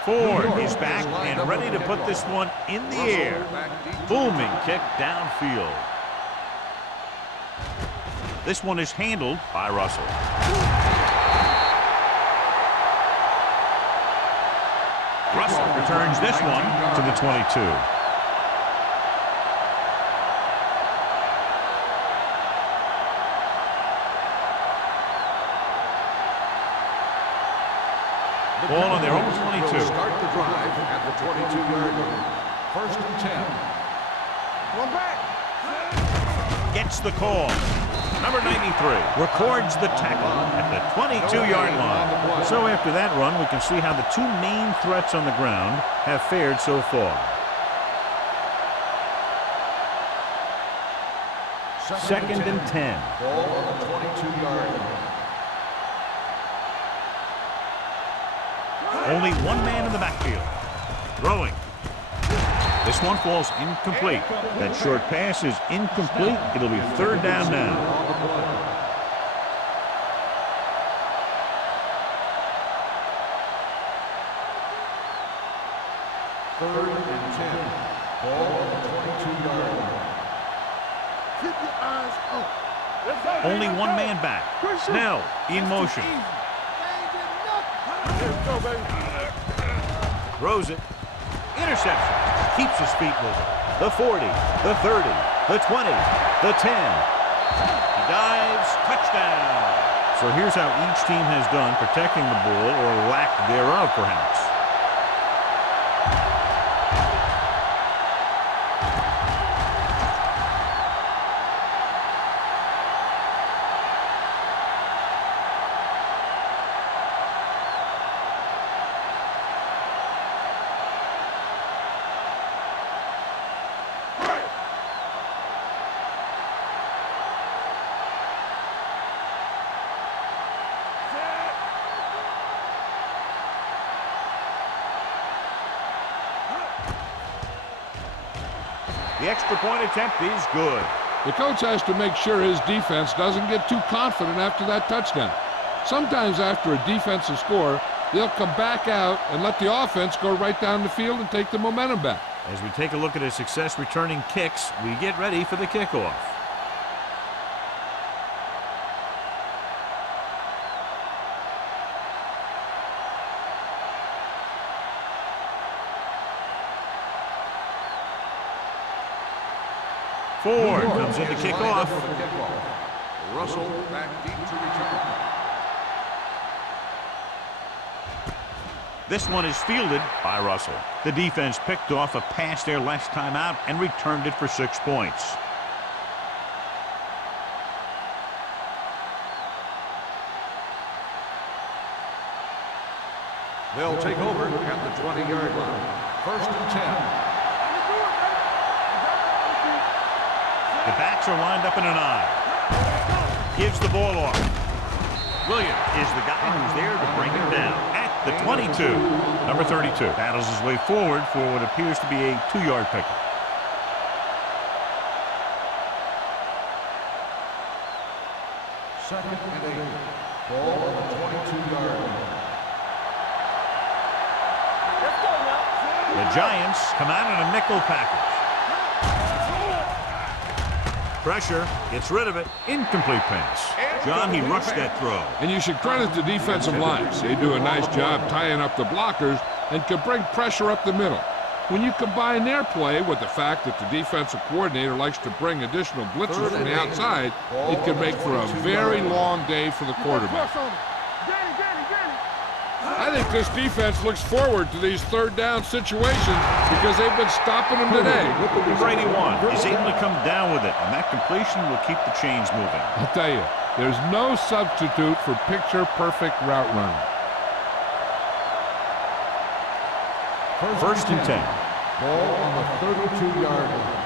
Ford is back and ready to put this one in the air. Booming kick downfield. This one is handled by Russell. Russell returns this one to the 22. Ball on their own 22. Start the drive at the 22-yard line. First and 10. One back. Gets the call. Number 93 records the tackle at the 22-yard line. So after that run, we can see how the two main threats on the ground have fared so far. Second and 10. Ball on the 22-yard line. Only one man in the backfield. Throwing. This one falls incomplete. That short pass is incomplete. It'll be third down now. Third and 10. Ball on the 22-yard line. Keep your eyes open. Only one man back. Snell in motion. Let's go, baby. Throws it. Interception. Keeps his feet moving. The 40, the 30, the 20, the 10. He dives. Touchdown. So here's how each team has done protecting the ball, or lack thereof, perhaps. The extra point attempt is good. The coach has to make sure his defense doesn't get too confident after that touchdown. Sometimes after a defensive score, they'll come back out and let the offense go right down the field and take the momentum back. As we take a look at his success returning kicks, we get ready for the kickoff. Ford comes in to kick off. Russell back deep to return. This one is fielded by Russell. The defense picked off a pass their last time out and returned it for 6 points. They'll take over at the 20-yard line. First and 10. The backs are lined up in an I. Gives the ball off. Williams is the guy who's there to bring him down at the 22. Number 32 battles his way forward for what appears to be a 2-yard pickup. Second and 8. Ball on the 22-yard line. Let's go now. The Giants come out in a nickel package. Pressure, gets rid of it, incomplete pass. John, he rushed that throw. And you should credit the defensive lines. They do a nice job tying up the blockers and can bring pressure up the middle. When you combine their play with the fact that the defensive coordinator likes to bring additional blitzes from the outside, it can make for a very long day for the quarterback. I think this defense looks forward to these third down situations because they've been stopping them today. Brady won. He's able to come down with it, and that completion will keep the chains moving. I'll tell you, there's no substitute for picture-perfect route running. First and 10. Ball on the 32-yard line.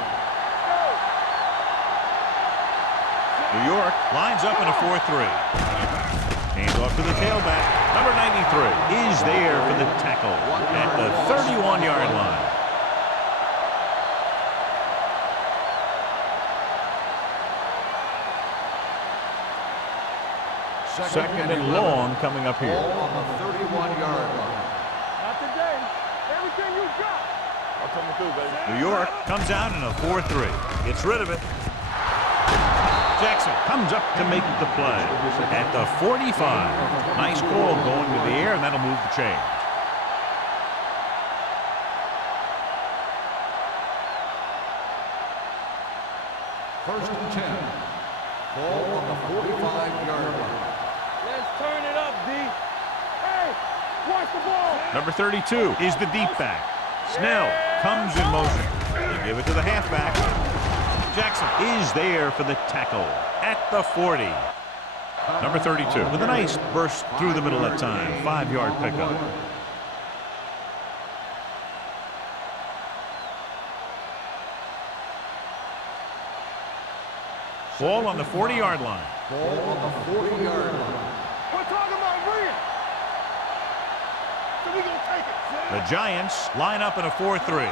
New York lines up in a 4-3. Hands off to the tailback. Number 93 is there for the tackle at the 31-yard line. Second and long coming up here. Ball on the 31-yard line. Not today. Everything you got. I'm coming through, baby. New York comes out in a 4-3. Gets rid of it. Jackson comes up to make the play at the 45. Nice call going to the air, and that'll move the chains. First and 10. Ball on the 45-yard line. Let's turn it up, D. Hey, watch the ball. Number 32 is the deep back. Snell comes in motion. They give it to the halfback. Jackson is there for the tackle at the 40. Number 32 with a nice burst through the middle that time. 5-yard pickup. Ball on the 40-yard line. Ball on the 40-yard line. We're talking about Rhea. So we gonna take it. The Giants line up in a 4-3.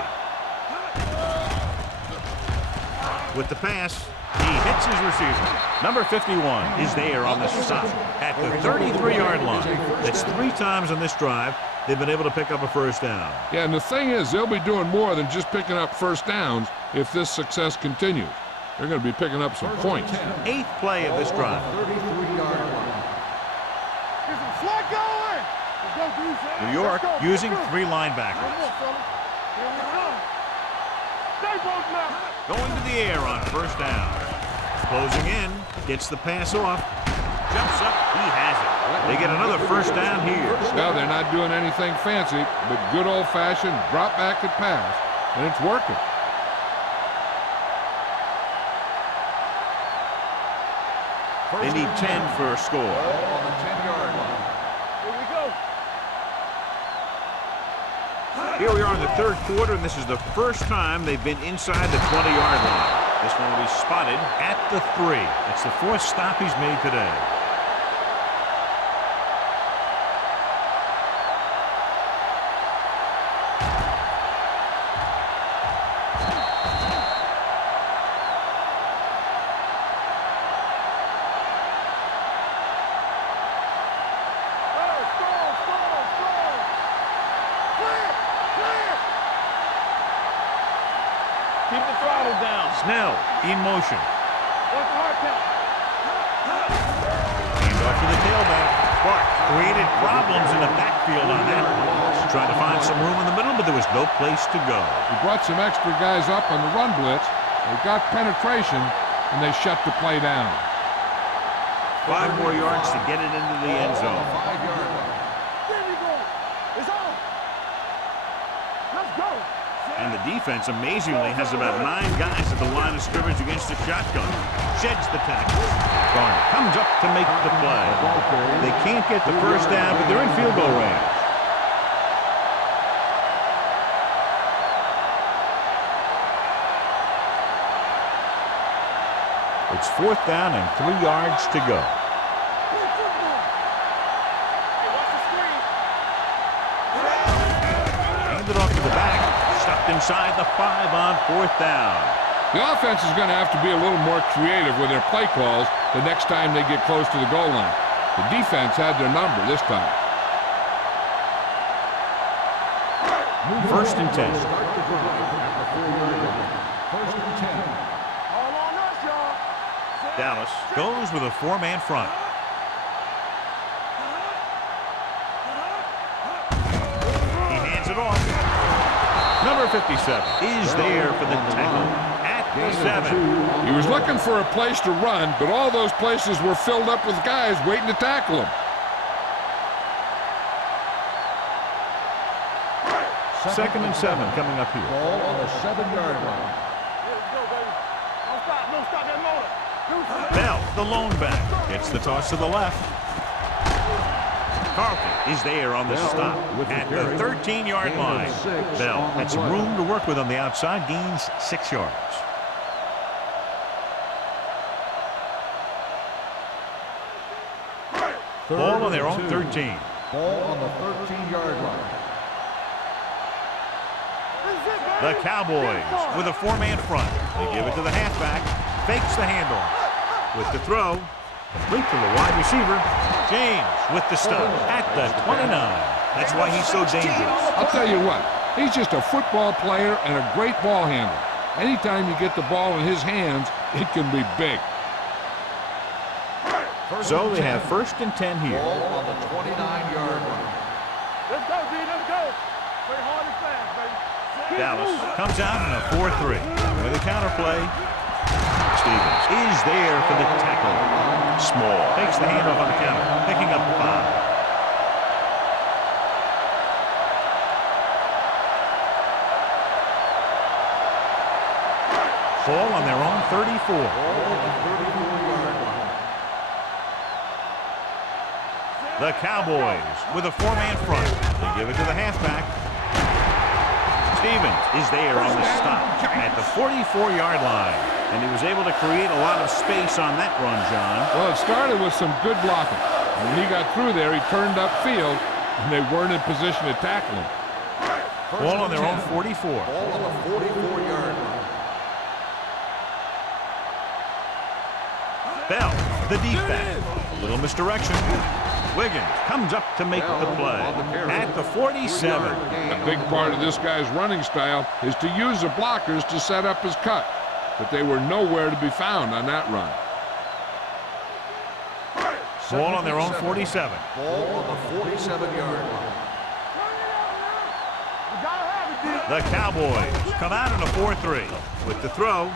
With the pass, he hits his receiver. Number 51 is there on the stop at the 33-yard line. That's 3 times on this drive they've been able to pick up a first down. Yeah, and the thing is, they'll be doing more than just picking up first downs if this success continues. They're going to be picking up some points. 8th play of this drive. 33-yard line. Get some slack going. Let's go, defense. New York Let's go. using Let's go. 3 One linebackers. more, fella. Here we go. Stay both now. Going to the air on first down. Closing in, gets the pass off. Jumps up, he has it. They get another first down here. Well, they're not doing anything fancy, but good old-fashioned drop back and pass, and it's working. They need 10 for a score. Ball on the 10-yard line. Here we go. Here we are in the third quarter, and this is the first time they've been inside the 20-yard line. This one will be spotted at the 3. It's the 4th stop he's made today. Keep the throttle down. Snell in motion. Watch the hard count. Hand off to the tailback. Clark created problems in the backfield on that. Trying to find some room in the middle, but there was no place to go. He brought some extra guys up on the run blitz. They got penetration, and they shut the play down. 5 more yards to get it into the end zone. 5-yard line. There we go. It's on. Let's go. And the defense, amazingly, has about 9 guys at the line of scrimmage against the shotgun. Sheds the tackle. Garner comes up to make the play. They can't get the first down, but they're in field goal range. It's 4th down and 3 yards to go. Play football. Hey, watch the screen. Handed off to the back. Stuffed inside the 5 on 4th down. The offense is going to have to be a little more creative with their play calls the next time they get close to the goal line. The defense had their number this time. 1st and 10. Start the drive at the 4-yard line. First and 10. All on us, y'all. Dallas goes with a four-man front. He hands it off. Number 57 is there for the tackle at the 7. He was looking for a place to run, but all those places were filled up with guys waiting to tackle him. Second and 7 coming up here. Ball on the 7-yard line. Let's go, baby. Don't stop that motor. Bell, the lone back, gets the toss to the left. Carlton is there on the stop at the 13-yard line. Bell had some room to work with on the outside, gains 6 yards. Ball on their own 13. Ball on the 13-yard line. The Cowboys with a four-man front. They give it to the halfback. Fakes the handoff. With the throw. Complete to the wide receiver. James with the stop at the 29. That's why he's so dangerous. I'll tell you what, he's just a football player and a great ball handler. Anytime you get the ball in his hands, it can be big. So they have first and 10 here. Ball on the 29-yard line. Let's go, D. Let's go. Play hard and fast, baby. Dallas comes out in a 4-3 with a counterplay. Stevens is there for the tackle. Small takes the handoff on the counter, picking up 5. Ball on their own 34. The Cowboys with a four-man front. They give it to the halfback. Stevens is there on the stop at the 44-yard line. And he was able to create a lot of space on that run, John. Well, it started with some good blocking. When he got through there, he turned upfield, and they weren't in position to tackle him. Ball on their own 44. Ball on the 44-yard line. Bell, the deep back. A little misdirection. Wiggins comes up to make the play at the 47. A big part of this guy's running style is to use the blockers to set up his cut, but they were nowhere to be found on that run. Ball on their own 47. Ball on the 47-yard line. The Cowboys come out in a 4-3 with the throw.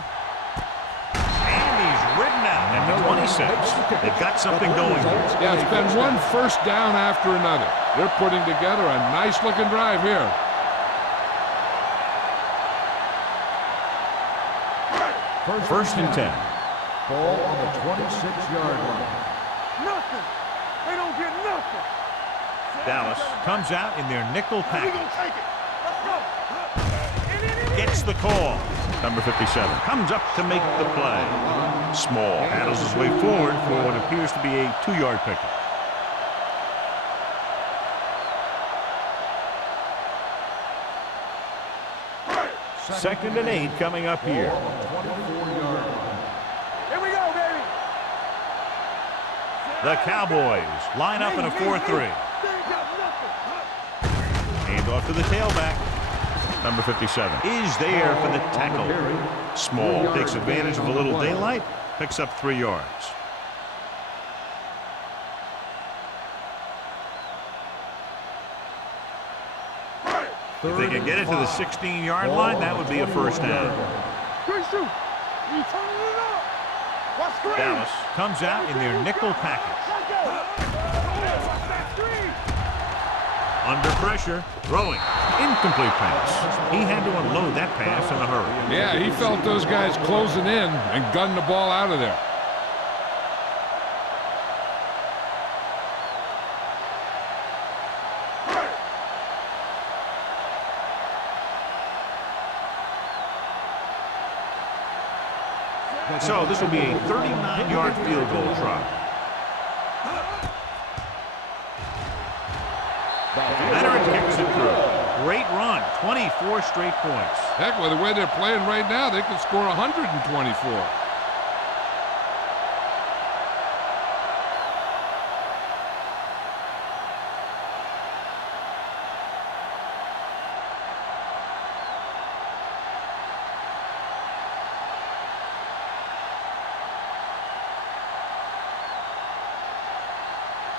And he's ridden out at the 26. They've got something going here. Yeah, it's been one first down after another. They're putting together a nice-looking drive here. First and 10. Ball on the 26-yard line. Nothing. They don't get nothing. Dallas comes out in their nickel We package. gonna take it. Let's go. Gets the call. Number 57 comes up to make the play. Small paddles his way forward for what appears to be a 2-yard pickup. Second and 8 coming up here. Ball on the 24-yard line. Here we go, baby. The Cowboys line up in a 4-3. They ain't got nothing. Hand off to the tailback. Number 57 is there for the tackle. Small takes advantage of a little daylight, picks up 3 yards. If they can get it to the 16-yard line, that would be a first down. Good shoot. You turning it up. Watch screen. Dallas comes out in their nickel package. Let's go. Watch that screen. Under pressure, throwing. Incomplete pass. He had to unload that pass in a hurry. Yeah, he felt those guys closing in and gunned the ball out of there. So this will be a 39-yard field goal try. Leonard kicks it through. Great run, 24 straight points. Heck, with the way they're playing right now, they could score 124.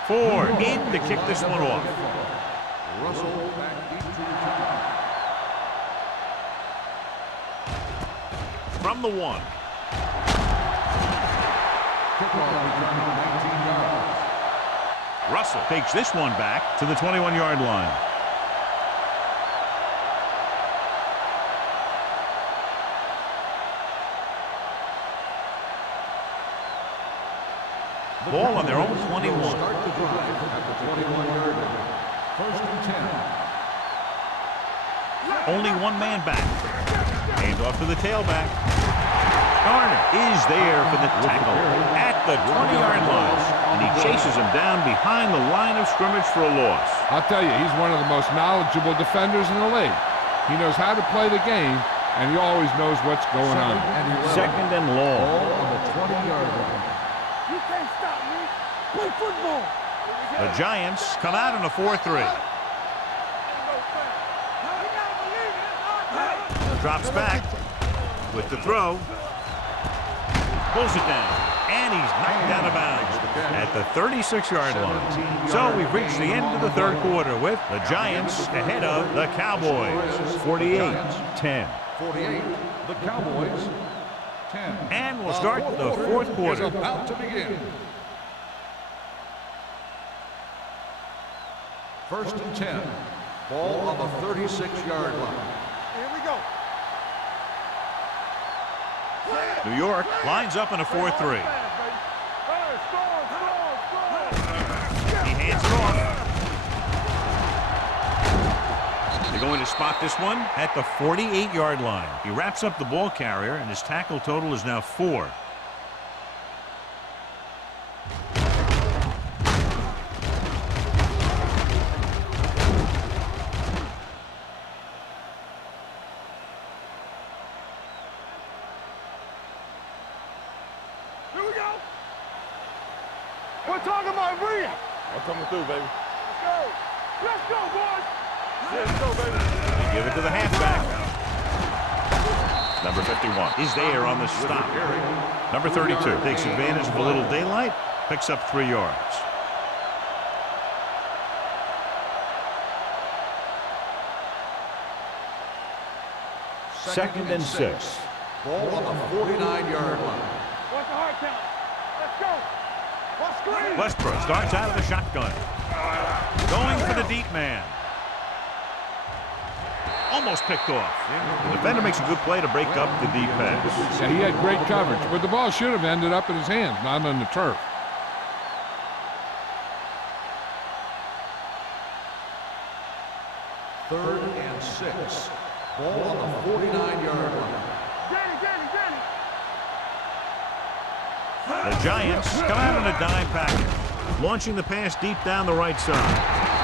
4 in to kick this one off. Russell back deep to return. From the 1. Kickoff return 19 yards. Russell takes this one back to the 21-yard line. Ball on their own 21. Start the drive at the 21-yard line. First and 10. Only one man back. Hand off to the tailback. Garner is there for the tackle at the 20-yard line. And he chases him down behind the line of scrimmage for a loss. I'll tell you, he's one of the most knowledgeable defenders in the league. He knows how to play the game, and he always knows what's going on. Second and long. Ball on the 20-yard line. You can't stop me. Play football. The Giants come out in a 4-3. Drops back with the throw. Pulls it down. And he's knocked out of bounds at the 36-yard line. So we've reached the end of the third quarter with the Giants ahead of the Cowboys. 48-10. 48, the Cowboys, 10. And we'll start the fourth quarter. Is about to begin. First and 10. Ball on the 36-yard line. Here we go. New York lines up in a 4-3. He hands it off. They're going to spot this one at the 48-yard line. He wraps up the ball carrier, and his tackle total is now 4. Here we go. We're talking about Bria. I'm coming through, baby. Let's go. Let's go, boys. Let's go, baby. They give it to the halfback. Number 51 is there on the stop. Number 32 takes advantage of a little daylight, picks up 3 yards. Second and 6. Ball on the 49-yard line. Watch the hard count. Let's go. Watch screen. Westbrook starts out of the shotgun. Going for the deep man. Almost picked off. The defender makes a good play to break up the deep pass. Yeah, he had great coverage, but the ball should have ended up in his hands, not on the turf. Third and 6. Ball on the 49-yard line. Danny. The Giants come out in a dime package, launching the pass deep down the right side.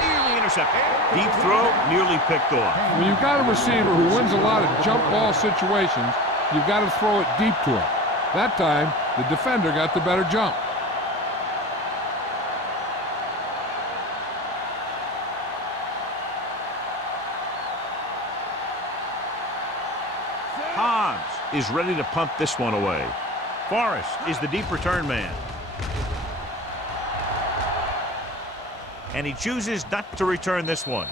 Nearly intercepted. Deep throw, nearly picked off. When you've got a receiver who wins a lot of jump ball situations, you've got to throw it deep to him. That time, the defender got the better jump. Hobbs is ready to punt this one away. Forrest is the deep return man. And he chooses not to return this one.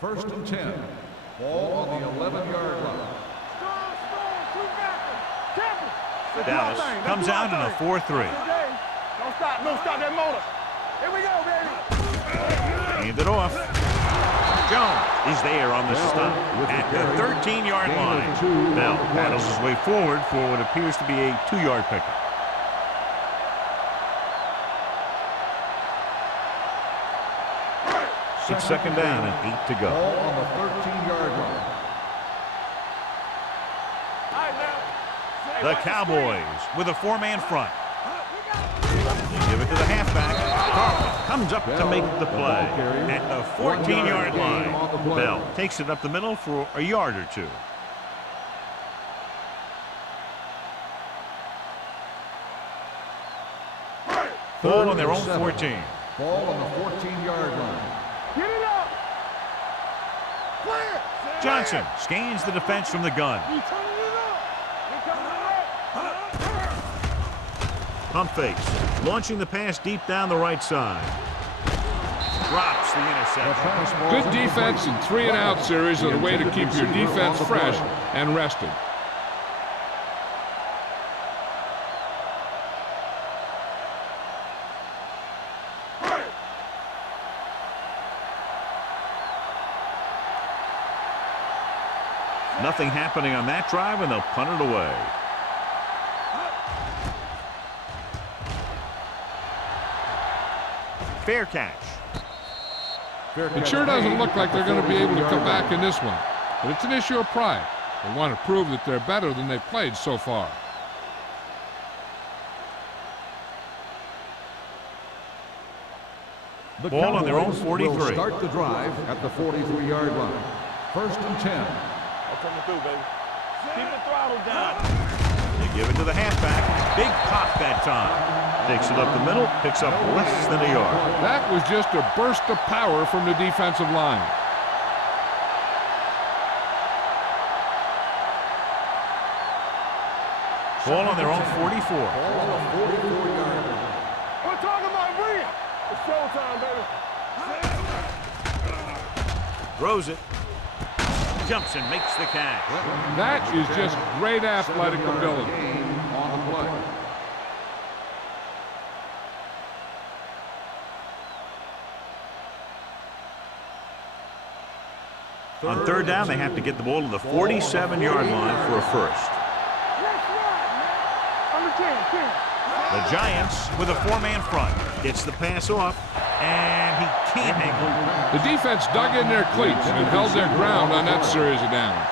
First and 10. Ball on the 11-yard line. Dallas comes out in a 4-3. Don't stop that motor. Here we go, baby. Hand it off. Jones is there on the stop at the 13-yard line. Bell paddles his way forward for what appears to be a 2-yard pickup. It's second down and 8 to go. Ball on the 13-yard line. The Cowboys with a 4-man front. They give it to the halfback. Carl comes up to make the play at the 14-yard line. Bell takes it up the middle for a yard or 2. Ball on their own 14. Ball on the 14-yard line. Get it up. Clear. Johnson scans the defense from the gun. You turning it up. You coming up. Pump fakes, launching the pass deep down the right side. Drops the interception. Good defense and 3-and-out series are the way to keep your defense fresh and rested. Nothing happening on that drive, and they'll punt it away. Fair catch. It sure doesn't look like they're going to be able to come back in this one, but it's an issue of pride. They want to prove that they're better than they've played so far. The Ball on their own Cowboys 43. will start the drive at the 43-yard line. 1st and 10. I'm coming through, baby. Keep the throttle down. They give it to the halfback. Big pop that time. Takes it up the middle, picks up less than a yard. That was just a burst of power from the defensive line. Ball on their own 44. Ball on the 44-yard line. We're talking about Bria. It's showtime, baby. Throws it. Jumps and makes the catch. That is just great athletic ability. Gain on the play. On 3rd down, they have to get the ball to the 47-yard line for a first. Let's ride, man. On the 10. The Giants with a 4-man front. Gets the pass off, and he can't hang on. The defense dug in their cleats and held their ground on that series of downs.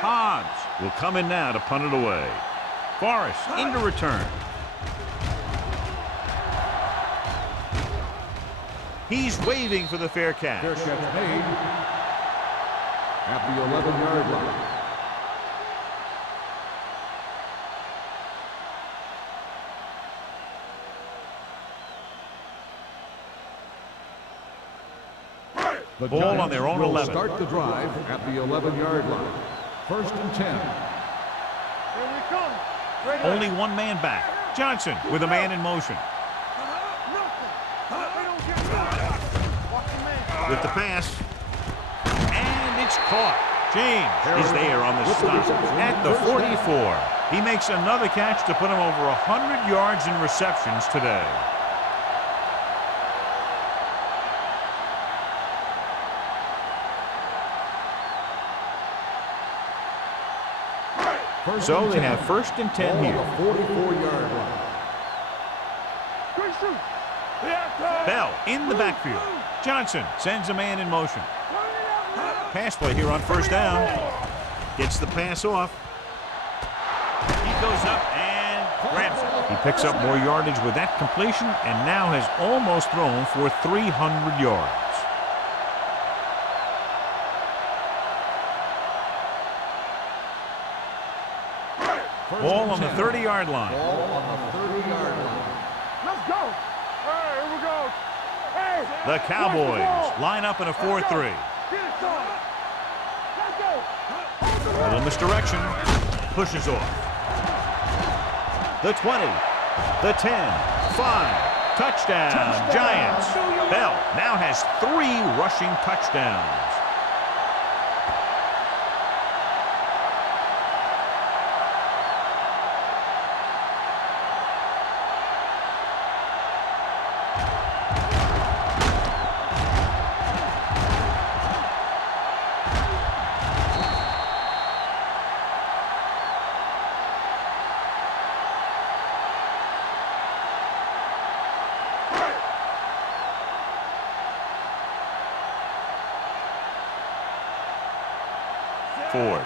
Hobbs will come in now to punt it away. Forrest into return. He's waving for the fair catch. Fair catch made at the 11-yard line. The Ball on their own will 11. Start the drive at the 11-yard line. 1st and 10. Here we come. Ready. Only one man back. Johnson with a man in motion. With the pass. And it's caught. James is there on the stop at the 44. He makes another catch to put him over 100 yards in receptions today. So they have 1st and 10 here. 44-yard line. Good shoot. Bell in the backfield. Johnson sends a man in motion. Pass play here on 1st down. Gets the pass off. He goes up and grabs it. He picks up more yardage with that completion and now has almost thrown for 300 yards. Ball on the 30-yard line. Ball on the 30-yard line. Let's go. All right, here we go. Hey. The Cowboys line up in a 4-3. Get it started. Let's go. Little misdirection. Pushes off. The 20. The 10. 5. Touchdown. Giants. Bell now has 3 rushing touchdowns.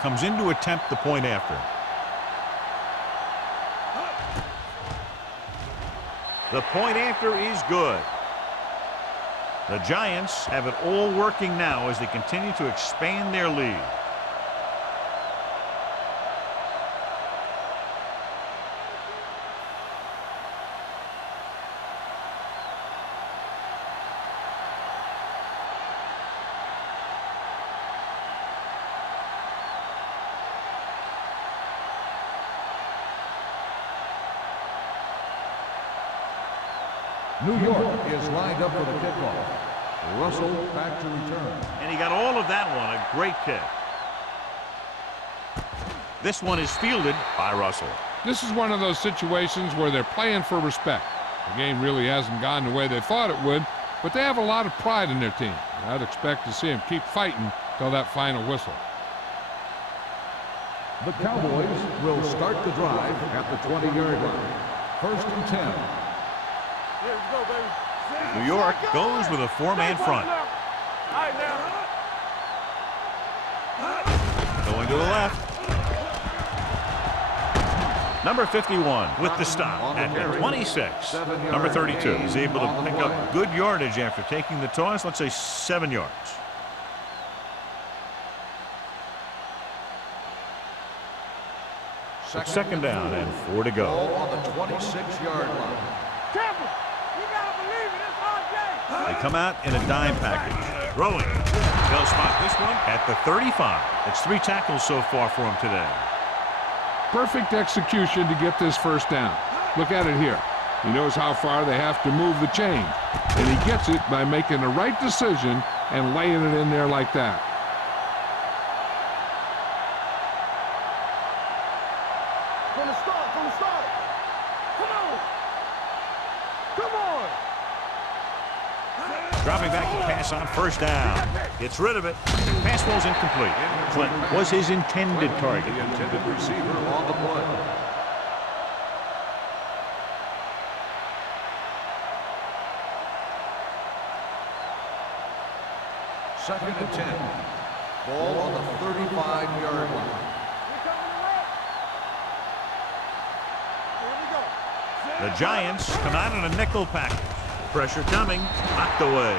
Comes in to attempt the point after. The point after is good. The Giants have it all working now as they continue to expand their lead. New York is lined up for the kickoff. Russell back to return. And he got all of that one. A great kick. This one is fielded by Russell. This is one of those situations where they're playing for respect. The game really hasn't gone the way they thought it would, but they have a lot of pride in their team. I'd expect to see them keep fighting till that final whistle. The Cowboys will start the drive at the 20-yard line. 1st and 10. Here we go, baby. New York goes with a four-man front. All right, now. Going to the left. Number 51 with the stop at the 26. Number 32 is able to pick up good yardage after taking the toss. Let's say 7 yards. Second down and 4 to go. Ball on the 26-yard line. Temple, you gotta believe it. It's RJ. They come out in a dime package. Throwing. They'll spot this one at the 35. It's 3 tackles so far for him today. Perfect execution to get this first down. Look at it here. He knows how far they have to move the chain, and he gets it by making the right decision and laying it in there like that. From the start. Come on. Come on. Dropping back to pass on first down. Gets rid of it. Pass ball's incomplete. Clinton was his intended target. The intended receiver on the play. Second and 10. Ball on the 35-yard line. The Giants come out in a nickel package. Pressure coming. Knocked away.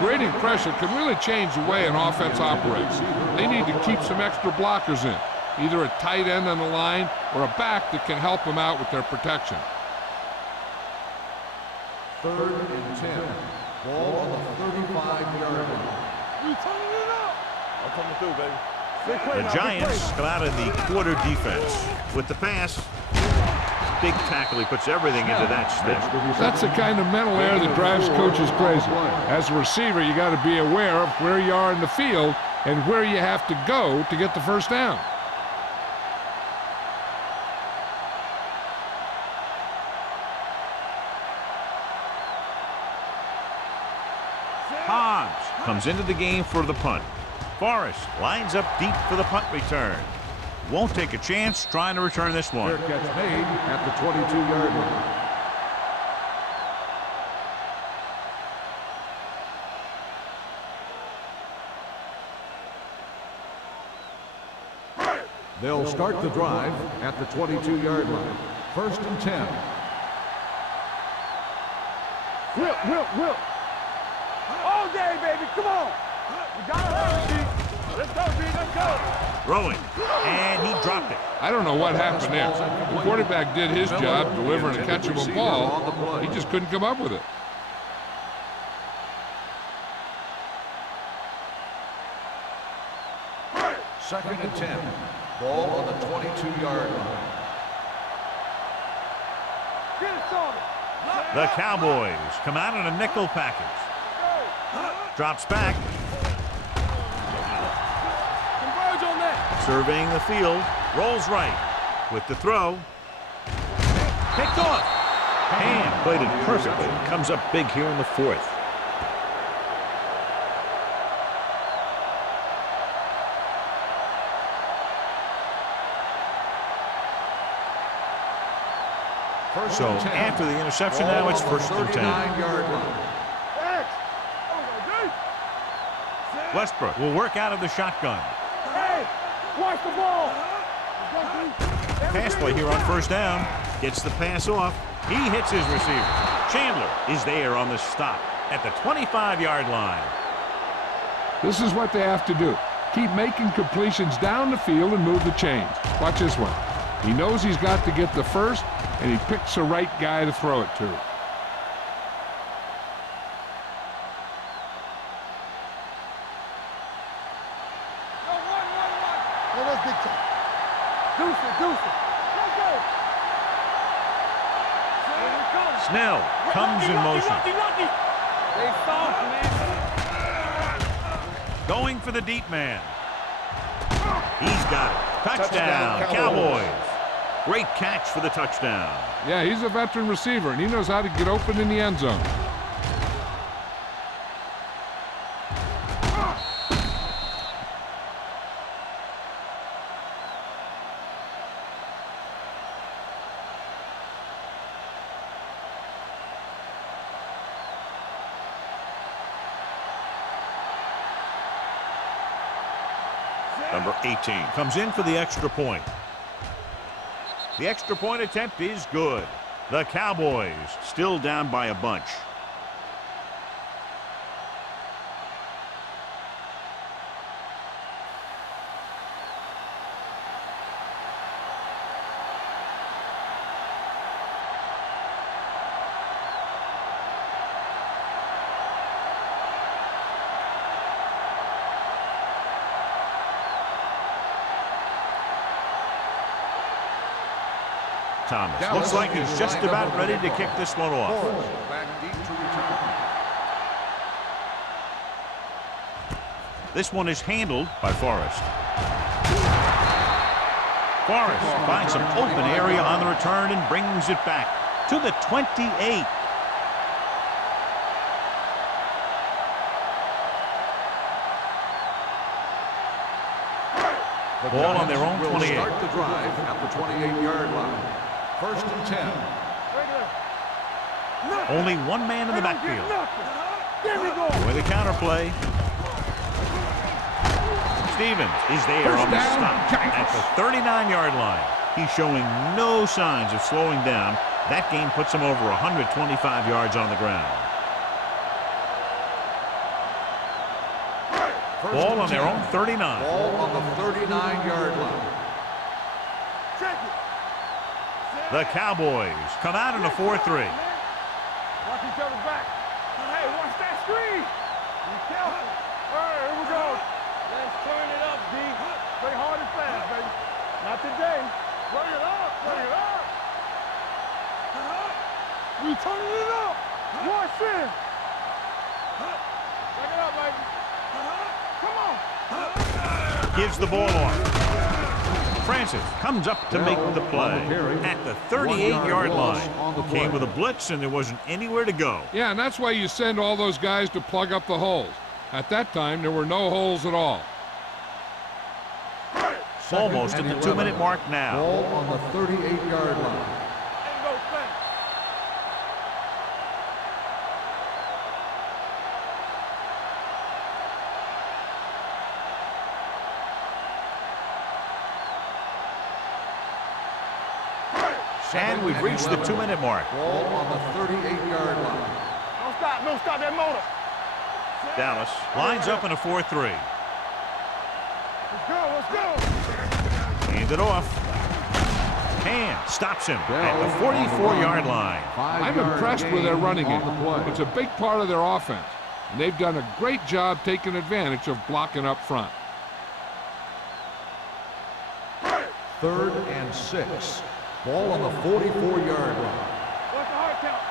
Grading pressure can really change the way an offense operates. They need to keep some extra blockers in, either a tight end on the line or a back that can help them out with their protection. 3rd and 10. Ball on the 35-yard line. We turning it up. I'm coming through, baby. The Giants come out in the quarter defense. With the pass, big tackle. He puts everything into that stick. That's the kind of mental error that drives coaches crazy. As a receiver, you got to be aware of where you are in the field and where you have to go to get the first down. Hobbs comes into the game for the punt. Forrest lines up deep for the punt return. Won't take a chance trying to return this one. Fair catch made at the 22-yard line. They'll start the drive at the 22-yard line. 1st and 10. Whip. All day, baby. Come on. You gotta hurry, G. Let's go, G. Let's go. Throwing, and he dropped it. I don't know what happened there. The quarterback did his job delivering and catching a ball. He just couldn't come up with it. Second and 10. Ball on the 22-yard line. Get it started. The Cowboys come out in a nickel package. Drops back. Converge on that. Surveying the field. Rolls right. With the throw. Picked off. Hand played it perfectly. Comes up big here in the 4th. So after the interception, now it's 1st and 10. 39-yard line. Westbrook will work out of the shotgun. Hey, watch the ball. Pass play here on 1st down. Gets the pass off. He hits his receiver. Chandler is there on the stop. at the 25-yard line. This is what they have to do. Keep making completions down the field and move the chains. Watch this one. He knows he's got to get the first, and he picks the right guy to throw it to. Oh, that's big time. Deuce it. Go. Here it comes. Snell comes in motion. They soft, man. Going for the deep man. He's got it. Touchdown, Cowboys. Great catch for the touchdown. Yeah, he's a veteran receiver, and he knows how to get open in the end zone. Number 18 comes in for the extra point. The extra point attempt is good. The Cowboys still down by a bunch. Thomas looks like he's just about ready to kick this one off. Back deep to return. This one is handled by Forrest. Forrest finds some open area on the return and brings it back to the 28. Ball on their own 28. Start the drive at the 28-yard line. First and 10. Only one man in the backfield. There we go. With the counterplay. Stevens is there on the stop at the 39-yard line. He's showing no signs of slowing down. That game puts him over 125 yards on the ground. Ball on their own 39. Ball on the 39-yard line. Check it. The Cowboys come out in a 4-3. Watch each other's back. Hey, watch that screen. Be careful. All right, here we go. Let's turn it up, D. Play hard and fast, baby. Not today. Turn it up. We turning it up. Watch this. Back it up, baby. Come on. Gives the ball off. Francis comes up to make the play at the 38-yard line. Came with a blitz and there wasn't anywhere to go. Yeah, and that's why you send all those guys to plug up the holes. At that time, there were no holes at all. Almost at the 2-minute mark now. Ball on the 38-yard line. Ain't no thing. And we've reached the 2-minute mark. Ball on the 38-yard line. Don't stop that motor. Dallas lines up in a 4-3. Let's go. Hand it off. Hand stops him at the 44-yard line. I'm impressed with their running game. It's a big part of their offense, and they've done a great job taking advantage of blocking up front. 3rd and 6. Ball on the 44-yard line. What's the hard count?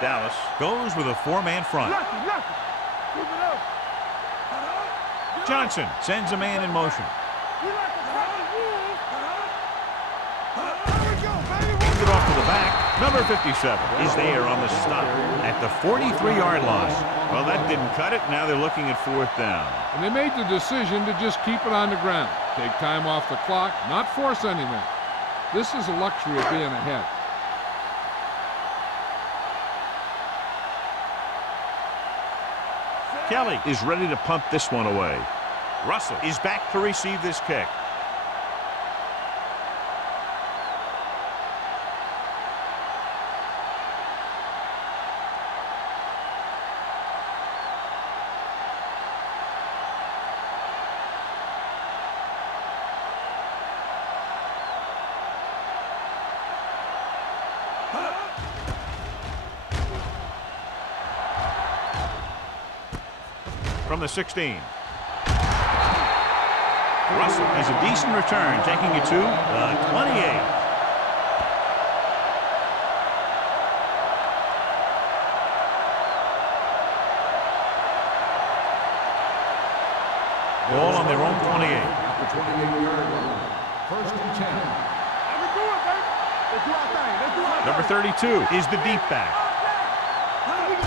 Dallas goes with a 4-man front. Lucky. Keep it up. Johnson sends a man in motion. We like to fight the wolves. Here we go, baby. Hands it off to the back. Number 57 is there on the stop at the 43-yard line. Well, that didn't cut it. Now they're looking at 4th down. And they made the decision to just keep it on the ground. Take time off the clock, not force anything. This is a luxury of being ahead. Kelly is ready to punt this one away. Russell is back to receive this kick. from the 16. Russell has a decent return, taking it to the 28. Ball on their own 28. At the 28-yard line. First and 10. Number 32 is the deep back.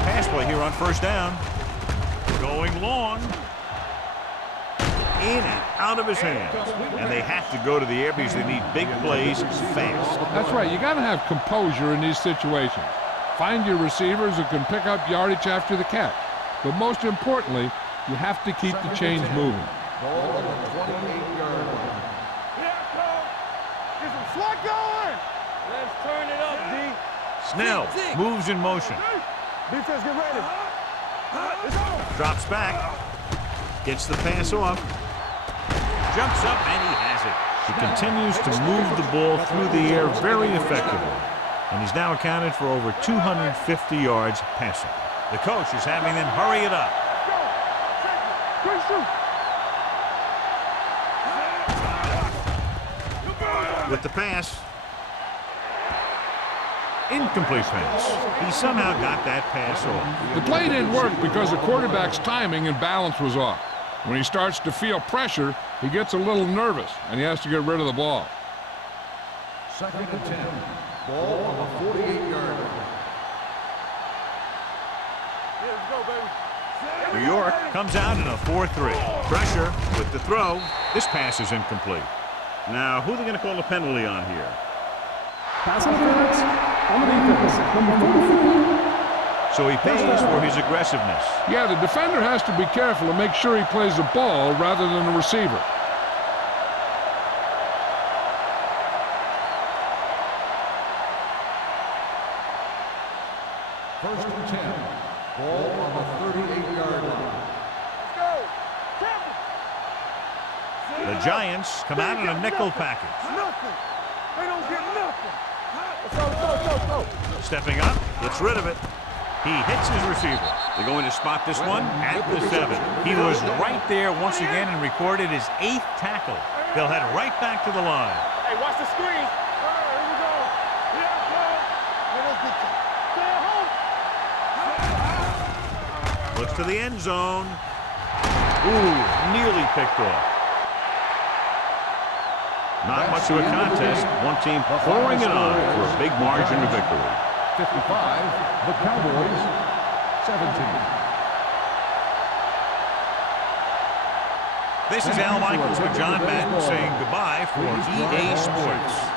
Pass play here on first down. Going long. In and out of his hands. And they have to go to the air because they need big plays fast. That's right. You got to have composure in these situations. Find your receivers who can pick up yardage after the catch. But most importantly, you have to keep the chains moving. Ball on the 28-yard line. Get some slot going. Let's turn it up, D. Snell moves in motion. Defense, get ready. It's on. Drops back. Gets the pass off. Jumps up, and he has it. He continues to move the ball through the air very effectively. And he's now accounted for over 250 yards passing. The coach is having them hurry it up. With the pass. Incomplete pass. He somehow got that pass off. The play didn't work because the quarterback's timing and balance was off. When he starts to feel pressure, he gets a little nervous, and he has to get rid of the ball. Second and 10. Ball on the 48-yard line. Let's go, baby. New York comes out in a 4-3. Pressure with the throw. This pass is incomplete. Now, who are they going to call a penalty on here? Pass interference on the defense. Number 44. So he pays for his aggressiveness. Yeah, the defender has to be careful to make sure he plays the ball rather than the receiver. First and 10. Ball on the 38-yard line. The Giants come out in a nickel package. Nothing. They don't get nothing. Let's go. Stepping up, gets rid of it. He hits his receiver. They're going to spot this one at the 7. He was right there once again and recorded his 8th tackle. They'll head right back to the line. Hey, watch the screen. Here we go. Stay home. Looks to the end zone. Ooh, nearly picked off. Not much of a contest. One team pouring it on for a big margin of victory. 55, the Cowboys, 17. This is Al Michaels with John Madden saying goodbye for EA Sports.